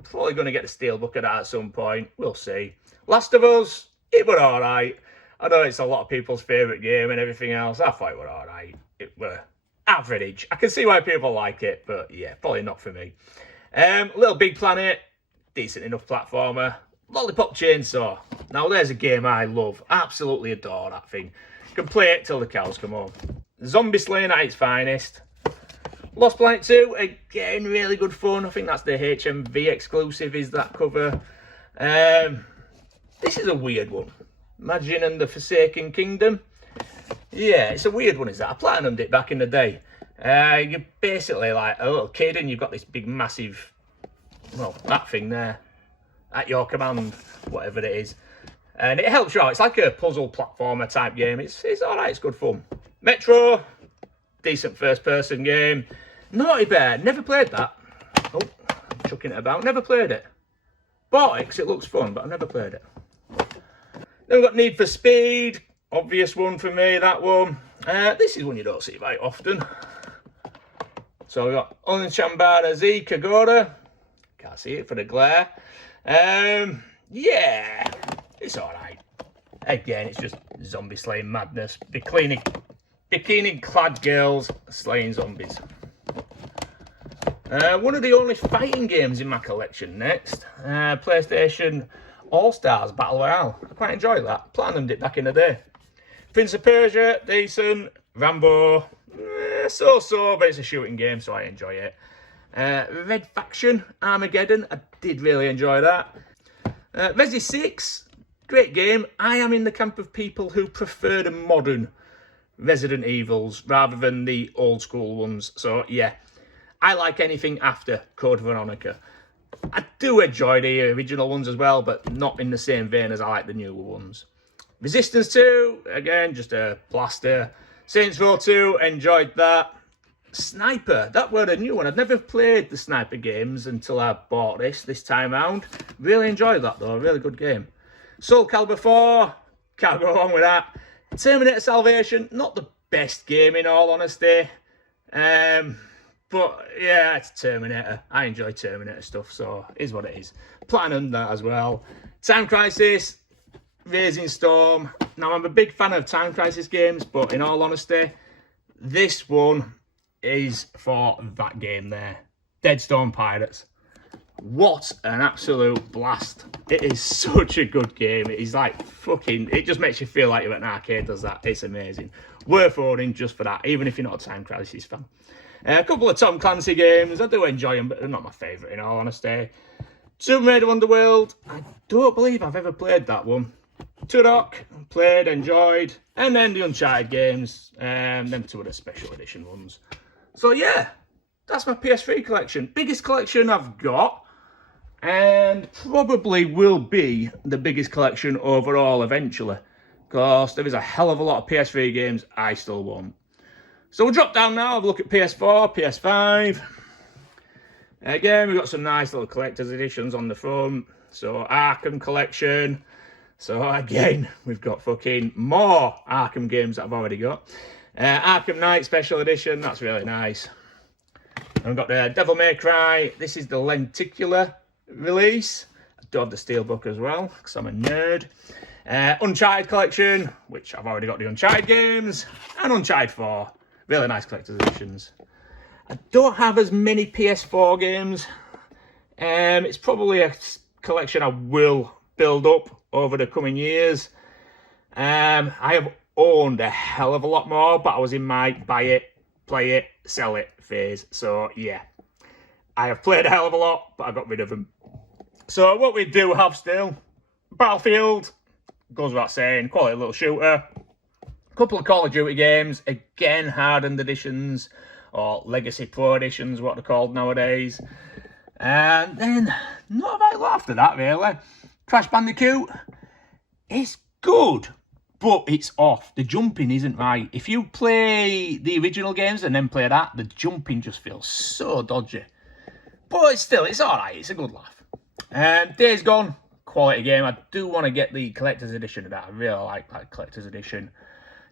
Probably going to get the Steelbook of that at some point, we'll see. Last of Us, it was alright. I know it's a lot of people's favourite game and everything else. I thought it was alright. It was average. I can see why people like it, but yeah, probably not for me. Little Big Planet, decent enough platformer. Lollipop Chainsaw. Now there's a game I love. Absolutely adore that thing. Can play it till the cows come home. Zombie Slaying at its finest. Lost Planet 2, again, really good fun. I think that's the HMV exclusive, is that cover. This is a weird one. Imagine and the Forsaken Kingdom. Yeah, it's a weird one, is that? I platinumed it back in the day. You're basically like a little kid and you've got this big massive, well, that thing there, at your command, whatever it is. And it helps you out. It's like a puzzle platformer type game. It's alright, it's good fun. Metro, decent first person game. Naughty Bear, never played that. Oh, I'm chucking it about, never played it. Bought it because it looks fun, but I've never played it. Then we've got Need for Speed, obvious one for me, that one. This is one you don't see very often. So we've got Unchambara Z Kagura. Can't see it for the glare. Yeah, it's alright. Again, it's just zombie slaying madness. Bikini clad girls slaying zombies. One of the only fighting games in my collection next. PlayStation All-Stars Battle Royale. I quite enjoyed that. Platinumed it back in the day. Prince of Persia, decent. Rambo, so-so, but it's a shooting game, so I enjoy it. Red Faction, Armageddon, I did really enjoy that. Resi 6, great game. I am in the camp of people who prefer the modern Resident Evils rather than the old school ones. So yeah, I like anything after Code Veronica. I do enjoy the original ones as well, but not in the same vein as I like the newer ones. Resistance 2, again, just a blaster. Saints Row 2, enjoyed that. Sniper, that were a new one. I'd never played the Sniper games until I bought this time round. Really enjoyed that though, really good game. Soul Calibur 4, can't go wrong with that. Terminator Salvation, not the best game in all honesty. But yeah, it's Terminator. I enjoy Terminator stuff, so it is what it is. Platinum that as well. Time Crisis, Raising Storm. Now I'm a big fan of Time Crisis games, but in all honesty, this one is for that game there. Dead Storm Pirates. What an absolute blast. It is such a good game. It is like fucking, it just makes you feel like you're at an arcade, does that. It's amazing. Worth owning just for that, even if you're not a Time Crisis fan. A couple of Tom Clancy games. I do enjoy them, but they're not my favourite in all honesty. Tomb Raider Underworld. I don't believe I've ever played that one. Turok, played, enjoyed, and then the Uncharted games, them two are the special edition ones. So yeah, that's my PS3 collection. Biggest collection I've got, and probably will be the biggest collection overall eventually, because there is a hell of a lot of PS3 games I still want. So we'll drop down now, have a look at PS4, PS5. Again, we've got some nice little collector's editions on the front. So Arkham Collection. So again, we've got fucking more Arkham games that I've already got. Arkham Knight Special Edition, that's really nice. And we've got the Devil May Cry. This is the lenticular release. I do have the steelbook as well, because I'm a nerd. Uncharted Collection, which I've already got the Uncharted games. And Uncharted 4. Really nice collector's editions. I don't have as many PS4 games. It's probably a collection I will build up over the coming years. I have owned a hell of a lot more, but I was in my buy it, play it, sell it phase. So yeah, I have played a hell of a lot, but I got rid of them. So what we do have still, Battlefield, goes without saying, quality little shooter. A couple of Call of Duty games, again hardened editions, or Legacy Pro editions, what they're called nowadays. And then, not about a lot after that, really. Crash Bandicoot, it's good, but it's off. The jumping isn't right. If you play the original games and then play that, the jumping just feels so dodgy. But it's alright, it's a good laugh. Days Gone, quality game. I do want to get the collector's edition of that. I really like that collector's edition.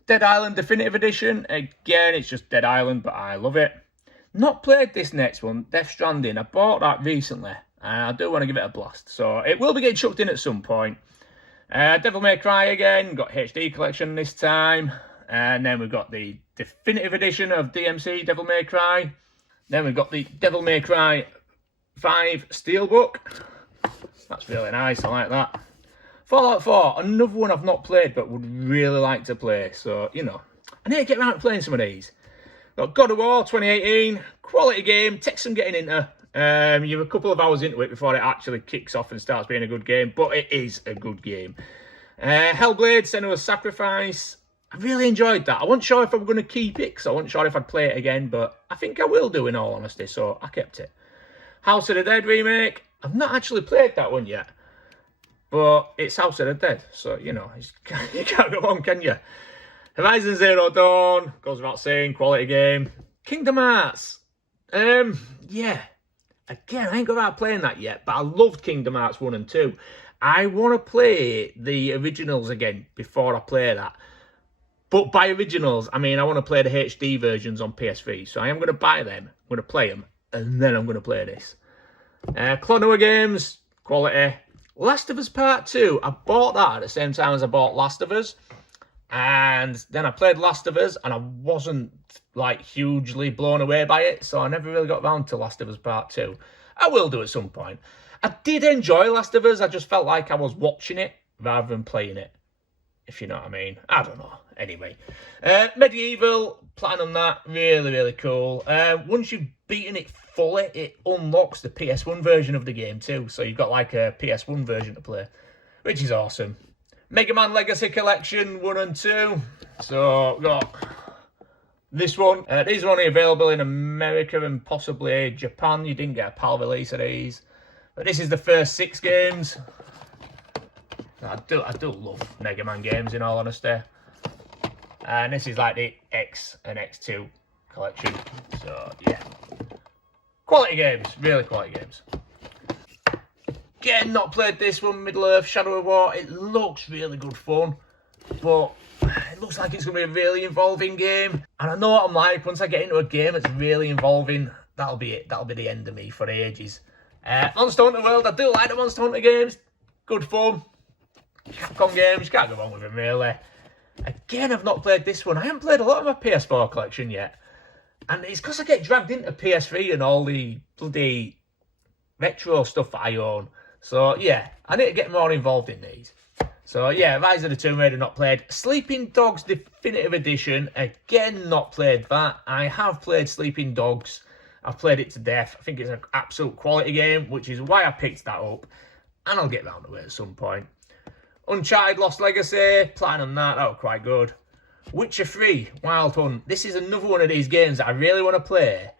Dead Island Definitive Edition, again, it's just Dead Island, but I love it. Not played this next one, Death Stranding. I bought that recently, and I do want to give it a blast. So it will be getting chucked in at some point. Devil May Cry again, got HD Collection this time. And then we've got the Definitive Edition of DMC Devil May Cry. Then we've got the Devil May Cry 5 Steelbook. That's really nice, I like that. Fallout 4, another one I've not played but would really like to play. So, you know, I need to get around to playing some of these. Got God of War 2018, quality game, takes some getting into. You're a couple of hours into it before it actually kicks off and starts being a good game, but it is a good game. Hellblade, Senua's Sacrifice, I really enjoyed that. I wasn't sure if I'm going to keep it, because I wasn't sure if I'd play it again, but I think I will do in all honesty, so I kept it. House of the Dead remake, I've not actually played that one yet. But it's House of the Dead, so, you know, you can't go wrong, can you? Horizon Zero Dawn, goes without saying, quality game. Kingdom Hearts, yeah. Again, I ain't got around playing that yet, but I loved Kingdom Hearts 1 and 2. I want to play the originals again before I play that. But by originals, I mean I want to play the HD versions on PS3, so I am going to buy them, I'm going to play them, and then I'm going to play this. Clonoa games, quality. Last of Us Part 2, I bought that at the same time as I bought Last of Us. And then I played Last of Us, and I wasn't, like, hugely blown away by it. So I never really got round to Last of Us Part 2. I will do at some point. I did enjoy Last of Us. I just felt like I was watching it rather than playing it. If you know what I mean. I don't know. Anyway. Medieval, platinum that. Really, really cool. Once you've beaten it fully, it unlocks the PS1 version of the game too. So you've got like a PS1 version to play, which is awesome. Mega Man Legacy Collection 1 and 2. So we've got this one. These are only available in America and possibly Japan. You didn't get a PAL release of these. But this is the first 6 games. I do love Mega Man games, in all honesty. And this is like the X and X2 collection. So yeah. Quality games, really quality games. Again, not played this one, Middle-earth, Shadow of War. It looks really good fun, but it looks like it's going to be a really involving game. And I know what I'm like, once I get into a game that's really involving, that'll be it. That'll be the end of me for ages. Monster Hunter World, I do like the Monster Hunter games. Good fun. Capcom games, can't go wrong with them, really. Again, I've not played this one. I haven't played a lot of my PS4 collection yet. And it's because I get dragged into PS3 and all the bloody retro stuff that I own. So, yeah, I need to get more involved in these. So, yeah, Rise of the Tomb Raider, not played. Sleeping Dogs Definitive Edition, again, not played that. I have played Sleeping Dogs. I've played it to death. I think it's an absolute quality game, which is why I picked that up. And I'll get round to it at some point. Uncharted Lost Legacy, platinum that was quite good. Witcher 3, Wild Hunt. This is another one of these games that I really want to play,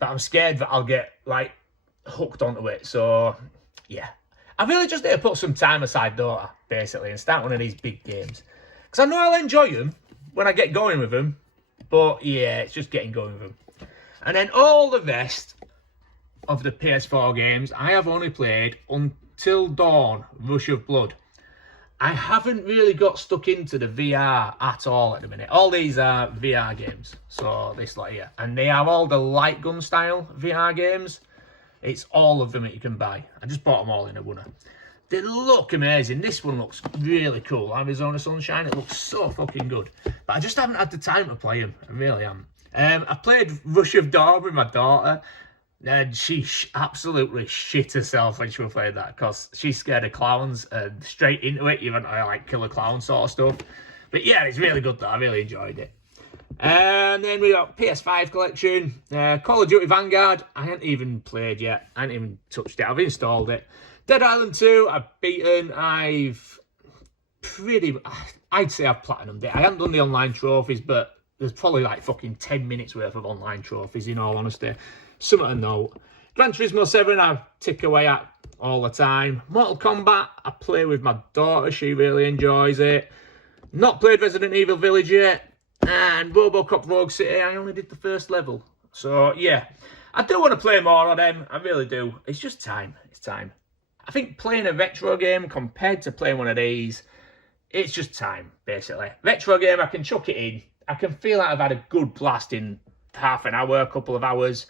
but I'm scared that I'll get, like, hooked onto it. So, yeah. I really just need to put some time aside, don't I, basically, and start one of these big games. Because I know I'll enjoy them when I get going with them, but, yeah, it's just getting going with them. And then all the rest of the PS4 games, I have only played Until Dawn, Rush of Blood. I haven't really got stuck into the VR at all at the minute. All these are VR games, so this lot here. And they are all the light gun style VR games. It's all of them that you can buy. I just bought them all in a winner. They look amazing. This one looks really cool. Arizona Sunshine, it looks so fucking good. But I just haven't had the time to play them. I really haven't. I played Rush of Dawn with my daughter. And she absolutely shit herself when she was playing that, because she's scared of clowns and straight into it, even like kill a clown sort of stuff. But yeah, it's really good though. I really enjoyed it. And then we got PS5 Collection, Call of Duty Vanguard. I haven't even played yet. I haven't even touched it. I've installed it. Dead Island 2, I've beaten. I'd say I've platinumed it. I haven't done the online trophies, but there's probably like fucking 10 minutes worth of online trophies, in all honesty. Something to note. Gran Turismo 7 I tick away at all the time. Mortal Kombat I play with my daughter. She really enjoys it. Not played Resident Evil Village yet. And Robocop Rogue City, I only did the first level. So yeah, I do want to play more of them. I really do. It's just time. It's time. I think playing a retro game compared to playing one of these, it's just time, basically. Retro game, I can chuck it in. I can feel like I've had a good blast in half an hour, a couple of hours.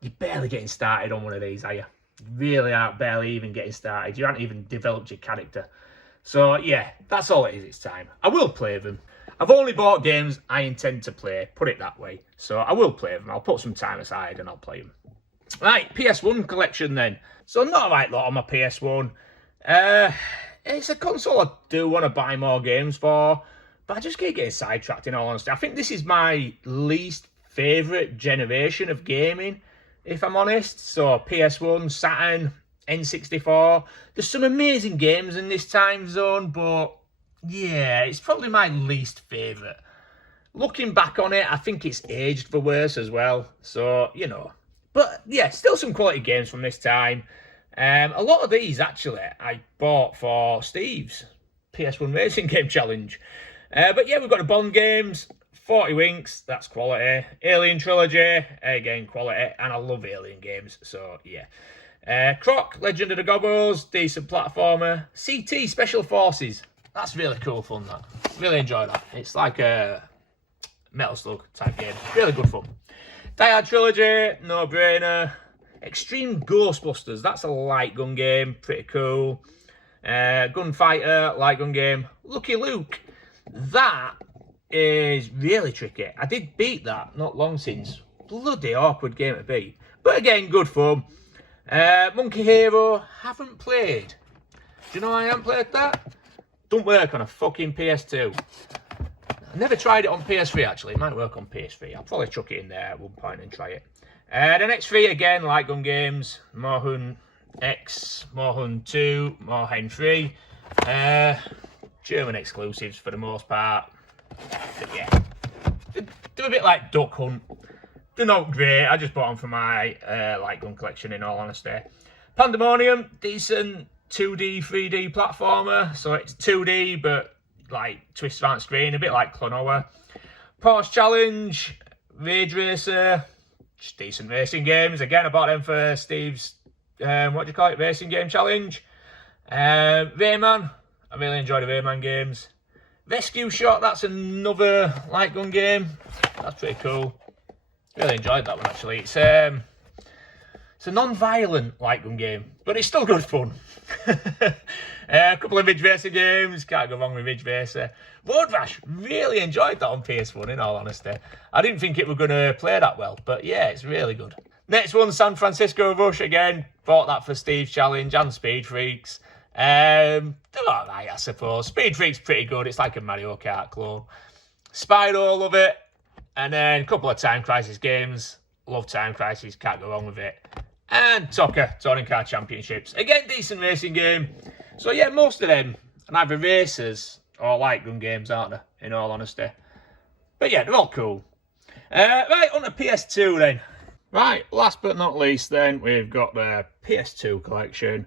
You're barely getting started on one of these, are you? You really aren't barely even getting started. You haven't even developed your character. So, yeah, that's all it is. It's time. I will play them. I've only bought games I intend to play, put it that way. So, I will play them. I'll put some time aside and I'll play them. Right, PS1 collection then. So, not a right lot on my PS1. It's a console I do want to buy more games for, but I just keep getting sidetracked, in all honesty. I think this is my least favourite generation of gaming, if I'm honest. So PS1, Saturn, N64. There's some amazing games in this time zone, but yeah, it's probably my least favourite. Looking back on it, I think it's aged for worse as well. So, you know. But yeah, still some quality games from this time. A lot of these, actually, I bought for Steve's PS1 Racing Game Challenge. But yeah, we've got the Bond games. 40 Winks, that's quality. Alien Trilogy, again, quality. And I love Alien games, so yeah. Croc, Legend of the Gobbos, decent platformer. CT, Special Forces, that's really cool fun, that. Really enjoy that. It's like a Metal Slug type game. Really good fun. Die Hard Trilogy, no brainer. Extreme Ghostbusters, that's a light gun game, pretty cool. Gunfighter, light gun game. Lucky Luke, that is really tricky. I did beat that not long since. Bloody awkward game to beat. But again, good fun. Monkey Hero, haven't played. Do you know I haven't played that? Don't work on a fucking PS2. I never tried it on PS3 actually. It might work on PS3. I'll probably chuck it in there at one point and try it. The next three, again, light gun games. Mohun X, Mohun 2, Mohun 3. German exclusives for the most part. But yeah, they're a bit like Duck Hunt. They're not great. I just bought them for my light gun collection, in all honesty. Pandemonium, decent 2D, 3D platformer. So it's 2D, but like twists around screen, a bit like Klonoa. Porsche Challenge, Rage Racer, just decent racing games. Again, I bought them for Steve's, what do you call it, Racing Game Challenge. Rayman, I really enjoy the Rayman games. Rescue Shot, that's another light gun game. That's pretty cool. Really enjoyed that one, actually. It's a non-violent light gun game, but it's still good fun. A couple of Ridge Racer games, can't go wrong with Ridge Racer. Road Rash, really enjoyed that on PS1, in all honesty. I didn't think it were going to play that well, but yeah, it's really good. Next one, San Francisco Rush, again. Bought that for Steve's Challenge and Speed Freaks. They're alright, I suppose. Speed Freak's pretty good. It's like a Mario Kart clone. Spyro, love it. And then a couple of Time Crisis games. Love Time Crisis, can't go wrong with it. And TOCA, Touring Car Championships. Again, decent racing game. So yeah, most of them and either racers or light gun games, aren't they, in all honesty? But yeah, they're all cool. Right, on to PS2 then. Right, last but not least then, we've got the PS2 collection,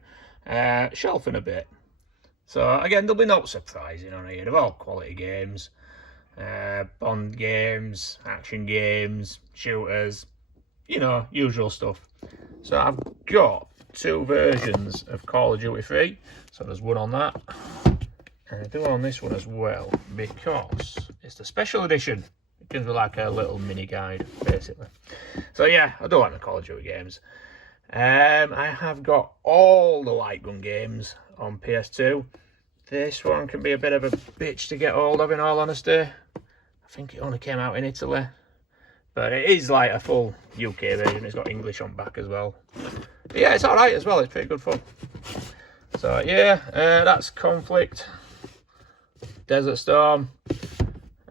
shelving a bit. So again, there'll be no surprising on here, they're all quality games. Bond games, action games, shooters, you know, usual stuff. So I've got 2 versions of Call of Duty 3, so there's one on that. And I do on this one as well, because it's the special edition. It gives me like a little mini guide, basically. So yeah, I do like the Call of Duty games. I have got all the light gun games on PS2. This one can be a bit of a bitch to get hold of, in all honesty. I think it only came out in Italy. But it is like a full UK version. It's got English on back as well. But yeah, it's alright as well. It's pretty good fun. So yeah, that's Conflict, Desert Storm,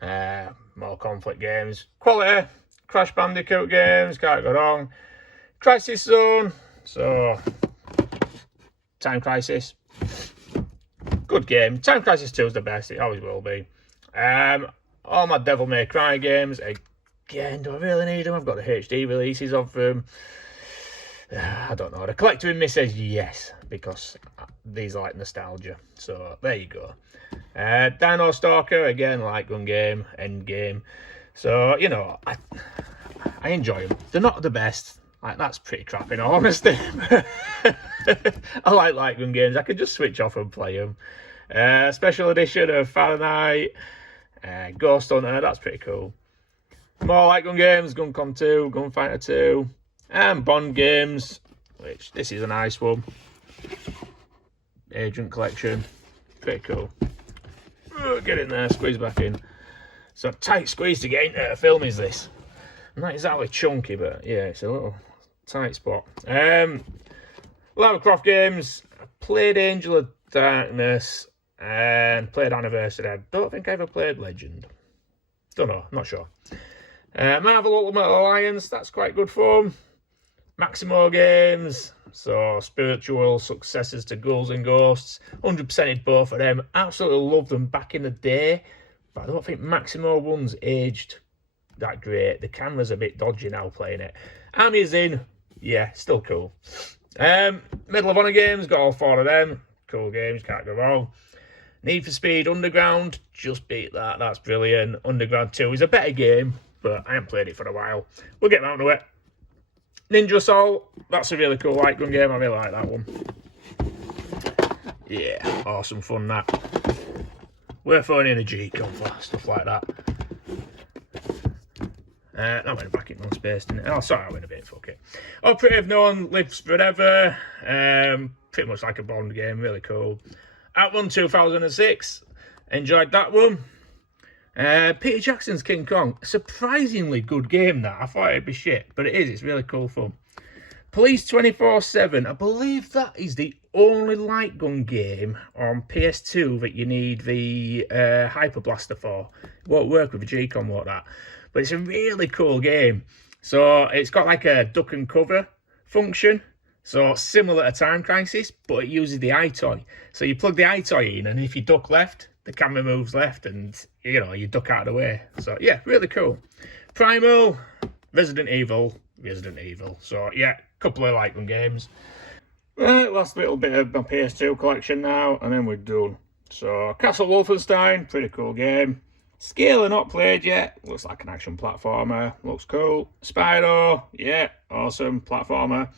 more Conflict games. Quality, Crash Bandicoot games, can't go wrong. Crisis Zone, so Time Crisis, good game. Time Crisis 2 is the best, it always will be. All my Devil May Cry games, again, do I really need them? I've got the HD releases of them. I don't know. The collector in me says yes, because these are like nostalgia. So there you go. Dino Stalker, again, light gun game, end game. So, you know, I enjoy them. They're not the best. Like, that's pretty crap in all honesty. I like light gun games. I could just switch off and play them. Special edition of Fahrenheit, Ghost Hunter, that's pretty cool. More light gun games, Guncom 2, Gunfighter 2, and Bond games, which this is a nice one. Agent Collection, pretty cool. Get in there, squeeze back in. So tight squeeze to get into a film is this. Not exactly chunky, but yeah, it's a little tight spot. Lara Croft games, I played Angel of Darkness and played Anniversary. I don't think I ever played Legend. Don't know, not sure. Marvel Ultimate Alliance, that's quite good fun. Maximo games, so spiritual successors to Ghouls and Ghosts. 100%ed both of them. Absolutely loved them back in the day, but I don't think Maximo one's aged that great. The camera's a bit dodgy now playing it. Army is in, yeah, still cool. Medal of Honor games, got all 4 of them. Cool games, can't go wrong. Need for Speed Underground, just beat that, that's brilliant. Underground 2 is a better game, but I haven't played it for a while. We'll get round to it. Ninja Assault, that's a really cool light gun game, I really like that one. Yeah, awesome fun that. Worth owning a G-Con for stuff like that. That went back in one space, didn't it? Oh, sorry, I went a bit, fuck it. Operative No One Lives Forever, pretty much like a Bond game, really cool. Outrun 2006, enjoyed that one. Peter Jackson's King Kong, surprisingly good game that. I thought it'd be shit, but it is, it's really cool fun. Police 24/7, I believe that is the only light gun game on PS2 that you need the Hyper Blaster for. It won't work with a G-Con, won't that? But it's a really cool game. So it's got like a duck and cover function. So similar to Time Crisis, but it uses the iToy. So you plug the iToy in, and if you duck left, the camera moves left, and you know, you duck out of the way. So yeah, really cool. Primal, Resident Evil. So yeah, couple of light gun games. Right, last little bit of my PS2 collection now, and then we're done. So Castle Wolfenstein, pretty cool game. Scalar not played yet, looks like an action platformer, looks cool. Spyro, yeah, awesome platformer.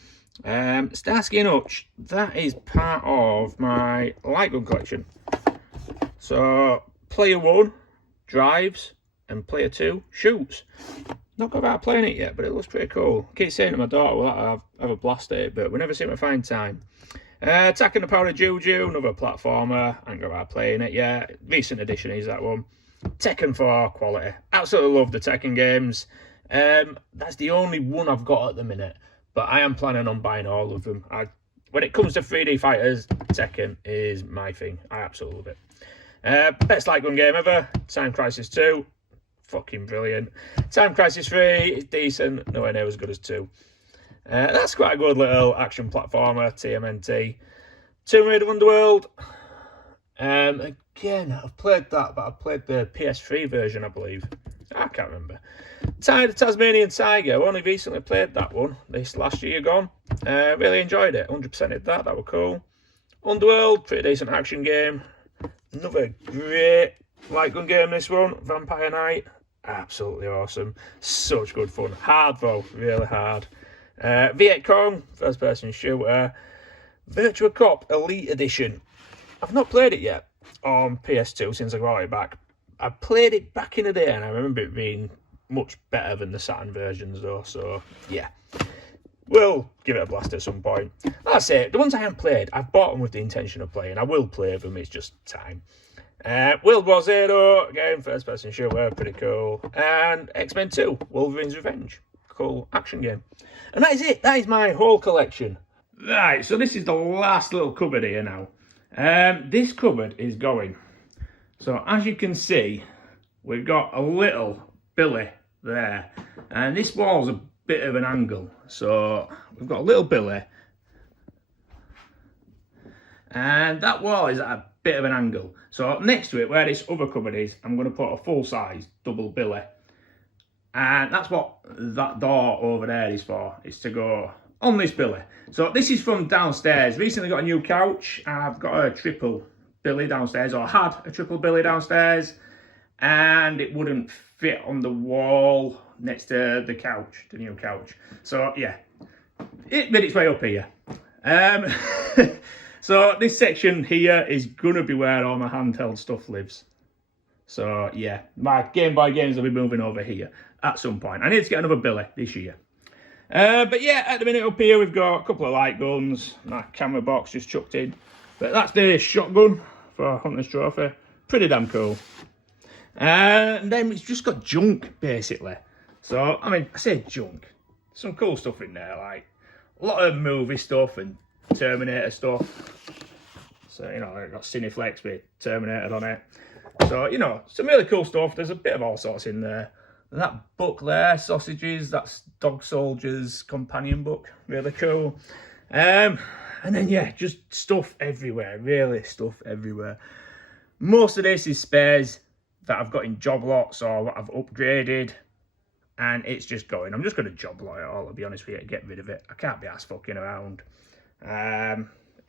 Starsky and Hutch, that is part of my light gun collection. So player 1 drives and player 2 shoots. Not got about playing it yet, but it looks pretty cool. I keep saying to my daughter, well, I'll have a blast at it, but we never seem to find time. Attacking the Power of Juju, another platformer. I ain't got about playing it yet. Recent edition is that one. Tekken 4 quality. Absolutely love the Tekken games. That's the only one I've got at the minute, but I am planning on buying all of them. When it comes to 3D fighters, Tekken is my thing. I absolutely love it. Best light gun game ever. Time Crisis 2. Fucking brilliant. Time Crisis 3 is decent, nowhere near as good as 2. That's quite a good little action platformer, TMNT. Tomb Raider Underworld, Again, I've played that, but I've played the PS3 version, I believe. I can't remember. The Tasmanian Tiger, I only recently played that one, this last year gone. Really enjoyed it, 100%ed that, that was cool. Underworld, pretty decent action game. Another great light gun game, this one, Vampire Knight. Absolutely awesome. Such good fun. Hard though, really hard. Viet Cong, first person shooter. Virtua Cop Elite Edition. I've not played it yet on PS2 since I got it back. I played it back in the day and I remember it being much better than the Saturn versions though, so yeah. We'll give it a blast at some point. That's it. The ones I haven't played, I've bought them with the intention of playing. I will play them, it's just time. World War Z, again, first person shooter, pretty cool. And X-Men 2, Wolverine's Revenge. Cool action game. And that is it. That is my whole collection. Right, so this is the last little cupboard here now. This cupboard is going. So as you can see, we've got a little billy there. And this wall's a bit of an angle. So we've got a little billy. And that wall is at a bit of an angle. So next to it, where this other cupboard is, I'm going to put a full-size double billy. And that's what that door over there is for. It's to go on this billy. So this is from downstairs. Recently got a new couch. I've got a triple billy downstairs, or had a triple billy downstairs. And it wouldn't fit on the wall next to the couch, the new couch. So yeah, it made its way up here. So this section here is gonna be where all my handheld stuff lives. So yeah, my Game Boy games will be moving over here at some point. I need to get another billy this year. But yeah, at the minute up here we've got a couple of light guns, my camera box just chucked in. But that's the shotgun for Hunter's Trophy. Pretty damn cool. And then it's just got junk basically. So I mean, I say junk. Some cool stuff in there, like a lot of movie stuff and Terminator stuff. So, you know, I've got Cineflex with Terminator on it. So, you know, some really cool stuff. There's a bit of all sorts in there. That book there, Sausages, that's Dog Soldier's companion book. Really cool. And then, yeah, just stuff everywhere. Really, stuff everywhere. Most of this is spares that I've got in job lots or what I've upgraded. And it's just going. I'm just going to job lot it all, to be honest with you, to get rid of it. I can't be ass fucking around.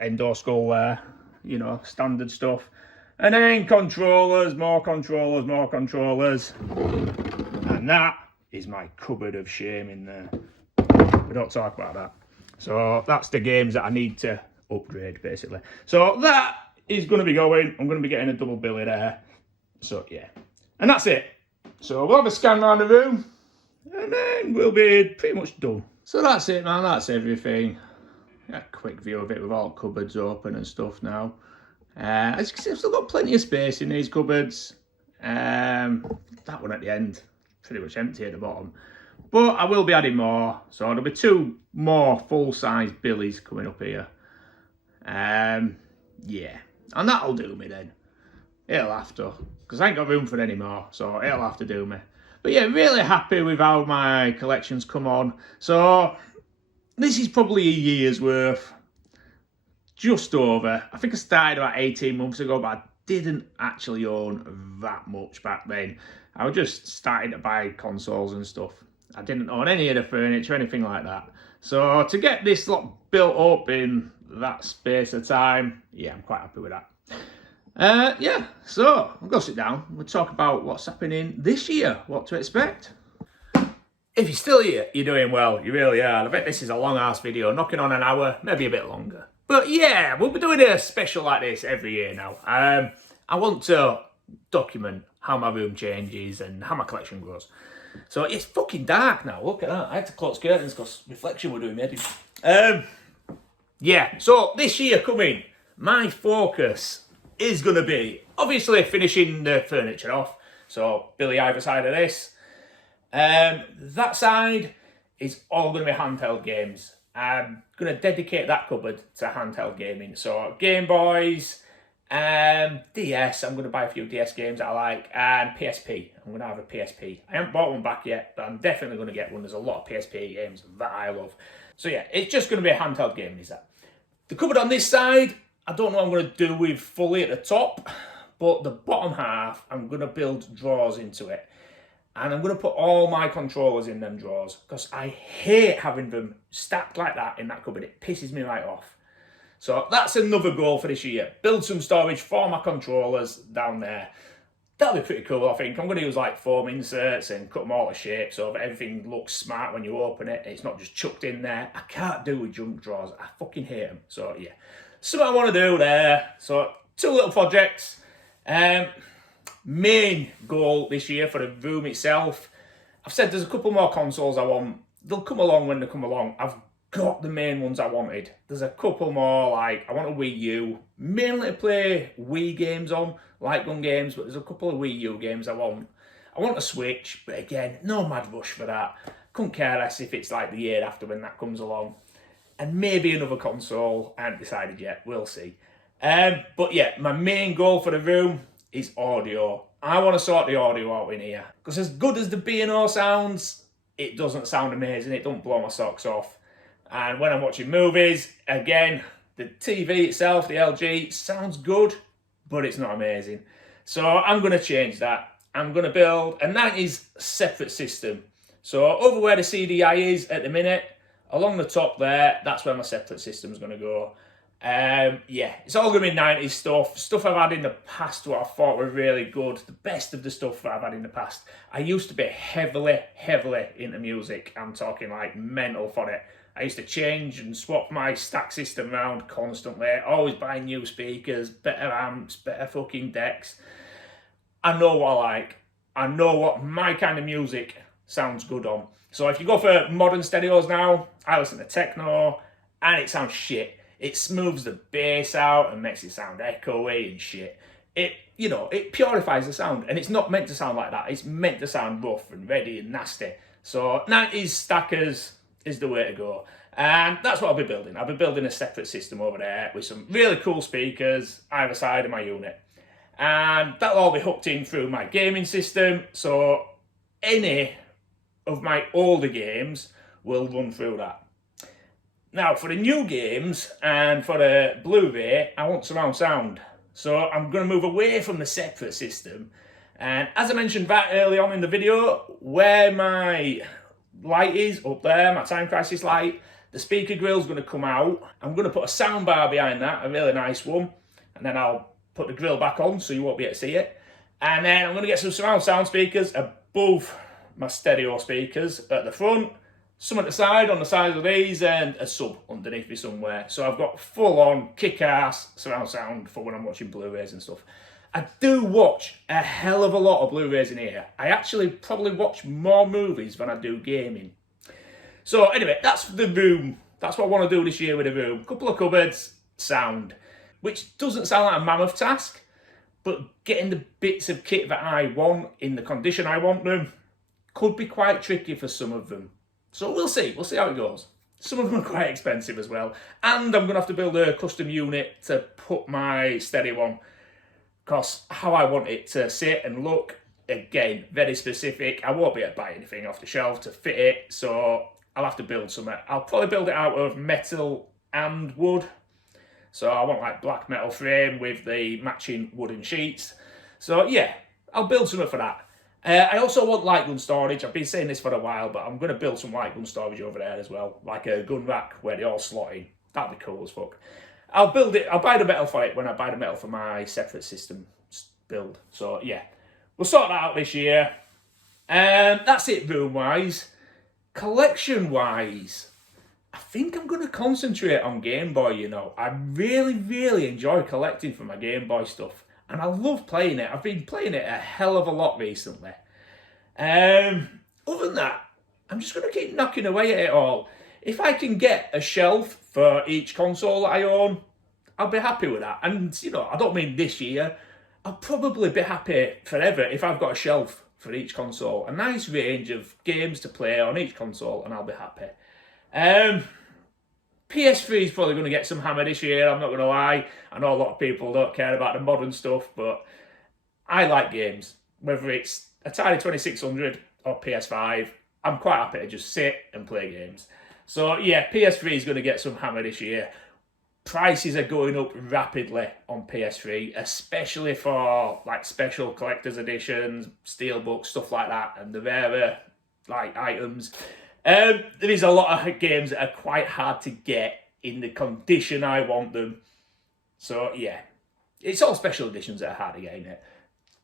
Indoor schoolwear, you know, standard stuff. And then controllers, more controllers, more controllers. And that is my cupboard of shame in there. We don't talk about that. So that's the games that I need to upgrade, basically. So that is going to be going. I'm going to be getting a double billy there. So, yeah. And that's it. So we'll have a scan around the room. And then we'll be pretty much done. So that's it, man. That's everything. A quick view of it with all cupboards open and stuff now. As you can see, I've still got plenty of space in these cupboards. That one at the end, pretty much empty at the bottom. But I will be adding more. So there'll be 2 more full-size billies coming up here. Yeah. And that'll do me then. It'll have to. Because I ain't got room for any more. So it'll have to do me. But yeah, really happy with how my collection's come on. So this is probably a year's worth. Just over. I think I started about 18 months ago, but I didn't actually own that much back then. I was just starting to buy consoles and stuff. I didn't own any of the furniture, anything like that. So to get this lot built up in that space of time, yeah, I'm quite happy with that. Yeah, so we'll go sit down. We'll talk about what's happening this year, what to expect. If you're still here, you're doing well. You really are. I bet this is a long-ass video, knocking on an hour, maybe a bit longer. But yeah, we'll be doing a special like this every year now. I want to document how my room changes and how my collection grows. So it's fucking dark now. Look at that. I had to close curtains because reflection were doing me head. Yeah, so this year coming, my focus is going to be obviously finishing the furniture off. So Billy either side of this. That side is all going to be handheld games. I'm going to dedicate that cupboard to handheld gaming. So Game Boys, DS, I'm going to buy a few DS games that I like, and PSP. I'm going to have a PSP. I haven't bought one back yet, but I'm definitely going to get one. There's a lot of PSP games that I love. So yeah, it's just going to be a handheld game, is that. The cupboard on this side, I don't know what I'm going to do with fully at the top, but the bottom half, I'm going to build drawers into it. And I'm going to put all my controllers in them drawers, because I hate having them stacked like that in that cupboard. It pisses me right off. So that's another goal for this year. Build some storage for my controllers down there. That'll be pretty cool, I think. I'm going to use like foam inserts and cut them all to shape so that everything looks smart when you open it. It's not just chucked in there. I can't do with junk drawers. I fucking hate them. So yeah, something I want to do there. So 2 little projects. Main goal this year for the room itself. I've said there's a couple more consoles I want. They'll come along when they come along. I've got the main ones I wanted. There's a couple more, like I want a Wii U, mainly to play Wii games on, light gun games, but there's a couple of Wii U games I want. I want a Switch, but again, no mad rush for that. Couldn't care less if it's like the year after when that comes along. And maybe another console, I haven't decided yet, we'll see. But yeah, my main goal for the room is audio. I want to sort the audio out in here, because as good as the B&O sounds, it doesn't sound amazing, it don't blow my socks off. And when I'm watching movies, again, the TV itself, the LG, sounds good, but it's not amazing. So I'm going to change that. I'm going to build a 90s separate system. So over where the CDI is at the minute, along the top there, that's where my separate system's going to go. Yeah, it's all going to be 90s stuff I've had in the past what I thought were really good, the best of the stuff that I've had in the past. I used to be heavily into music. I'm talking like mental for it. I used to change and swap my stack system around constantly, always buying new speakers, better amps, better fucking decks. I know what I like. I know what my kind of music sounds good on. So if you go for modern stereos now, I listen to techno and it sounds shit. It smooths the bass out and makes it sound echoey and shit. It purifies the sound, and it's not meant to sound like that. It's meant to sound rough and ready and nasty. So 90s stackers is the way to go. And that's what I'll be building. I'll be building a separate system over there with some really cool speakers either side of my unit. And that'll all be hooked in through my gaming system. So any of my older games will run through that. Now, for the new games and for the Blu-ray, I want surround sound. So I'm going to move away from the separate system. And as I mentioned back early on in the video, where my light is up there, my Time Crisis light, the speaker grill's going to come out. I'm going to put a sound bar behind that, a really nice one. And then I'll put the grill back on so you won't be able to see it. And then I'm going to get some surround sound speakers above my stereo speakers at the front. Some at the side, on the sides of these, and a sub underneath me somewhere. So I've got full-on kick-ass surround sound for when I'm watching Blu-rays and stuff. I do watch a hell of a lot of Blu-rays in here. I actually probably watch more movies than I do gaming. So anyway, that's the room. That's what I want to do this year with the room. Couple of cupboards, sound. Which doesn't sound like a mammoth task, but getting the bits of kit that I want in the condition I want them could be quite tricky for some of them. So we'll see how it goes. Some of them are quite expensive as well. And I'm going to have to build a custom unit to put my stereo on. Because how I want it to sit and look, again, very specific. I won't be able to buy anything off the shelf to fit it. So I'll have to build something. I'll probably build it out of metal and wood. So I want like black metal frame with the matching wooden sheets. So yeah, I'll build something for that. I also want light gun storage. I've been saying this for a while, but I'm going to build some light gun storage over there as well. Like a gun rack where they all slot in. That'd be cool as fuck. I'll build it. I'll buy the metal for it when I buy the metal for my separate system build. So yeah, we'll sort that out this year. That's it room-wise. Collection-wise, I think I'm going to concentrate on Game Boy, you know. I really enjoy collecting for my Game Boy stuff. And I love playing it. I've been playing it a hell of a lot recently. Other than that, I'm just going to keep knocking away at it all. If I can get a shelf for each console that I own, I'll be happy with that. And, you know, I don't mean this year. I'll probably be happy forever if I've got a shelf for each console. A nice range of games to play on each console, and I'll be happy. PS3 is probably going to get some hammer this year, I'm not going to lie. I know a lot of people don't care about the modern stuff, but I like games. Whether it's Atari 2600 or PS5, I'm quite happy to just sit and play games. So yeah, PS3 is going to get some hammer this year. prices are going up rapidly on PS3, especially for like special collector's editions, steelbooks, stuff like that, and the rarer like items. There is a lot of games that are quite hard to get in the condition I want them. So yeah, it's all special editions that are hard to get in it.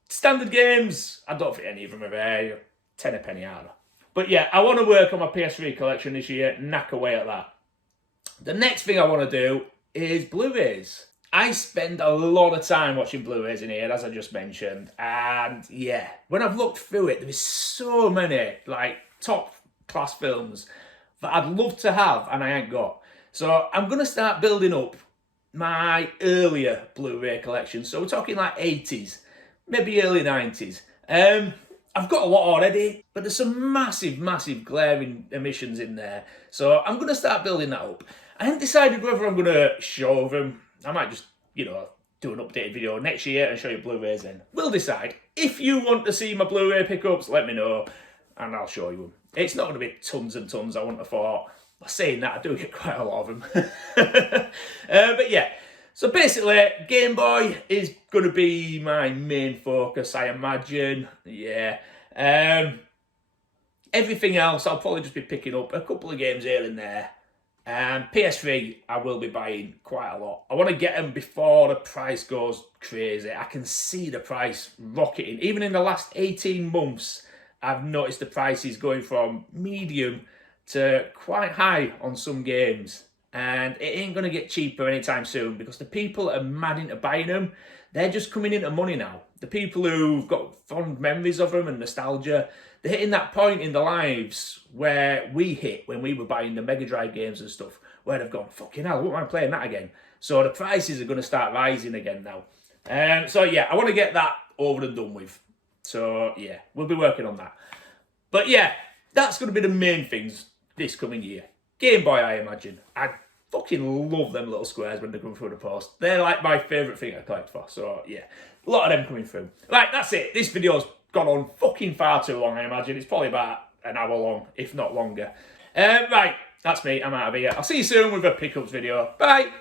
Standard games, I don't think any of them are there. 10 a penny harder. But yeah, I want to work on my PS3 collection this year, knack away at that. The next thing I want to do is Blu-rays. I spend a lot of time watching Blu-rays in here, as I just mentioned. And yeah, when I've looked through it, there is so many like top class films that I'd love to have and I ain't got. So I'm going to start building up my earlier Blu-ray collection. So we're talking like 80s, maybe early 90s. I've got a lot already, but there's some massive, massive glaring omissions in there. So I'm going to start building that up. I haven't decided whether I'm going to show them. I might just, do an updated video next year and show you Blu-rays then. We'll decide. If you want to see my Blu-ray pickups, let me know and I'll show you them. It's not going to be tons and tons, I wouldn't have thought. Saying that, I do get quite a lot of them. But yeah, so basically, Game Boy is going to be my main focus, I imagine. Yeah. Everything else, I'll probably just be picking up a couple of games here and there. PS3, I will be buying quite a lot. I want to get them before the price goes crazy. I can see the price rocketing. Even in the last 18 months, I've noticed the prices going from medium to quite high on some games. And it ain't going to get cheaper anytime soon because the people that are mad into buying them, they're just coming into money now. The people who've got fond memories of them and nostalgia, they're hitting that point in their lives where we hit when we were buying the Mega Drive games and stuff, where they've gone, fucking hell, I wouldn't mind playing that again. So the prices are going to start rising again now. So yeah, I want to get that over and done with. So yeah, we'll be working on that. But yeah, that's going to be the main things this coming year. Game Boy, I imagine. I fucking love them little squares when they come through the post. They're like my favourite thing I collect for. So yeah, a lot of them coming through. Right, that's it. This video's gone on fucking far too long, I imagine. It's probably about an hour long, if not longer. Right, that's me. I'm out of here. I'll see you soon with a pickups video. Bye.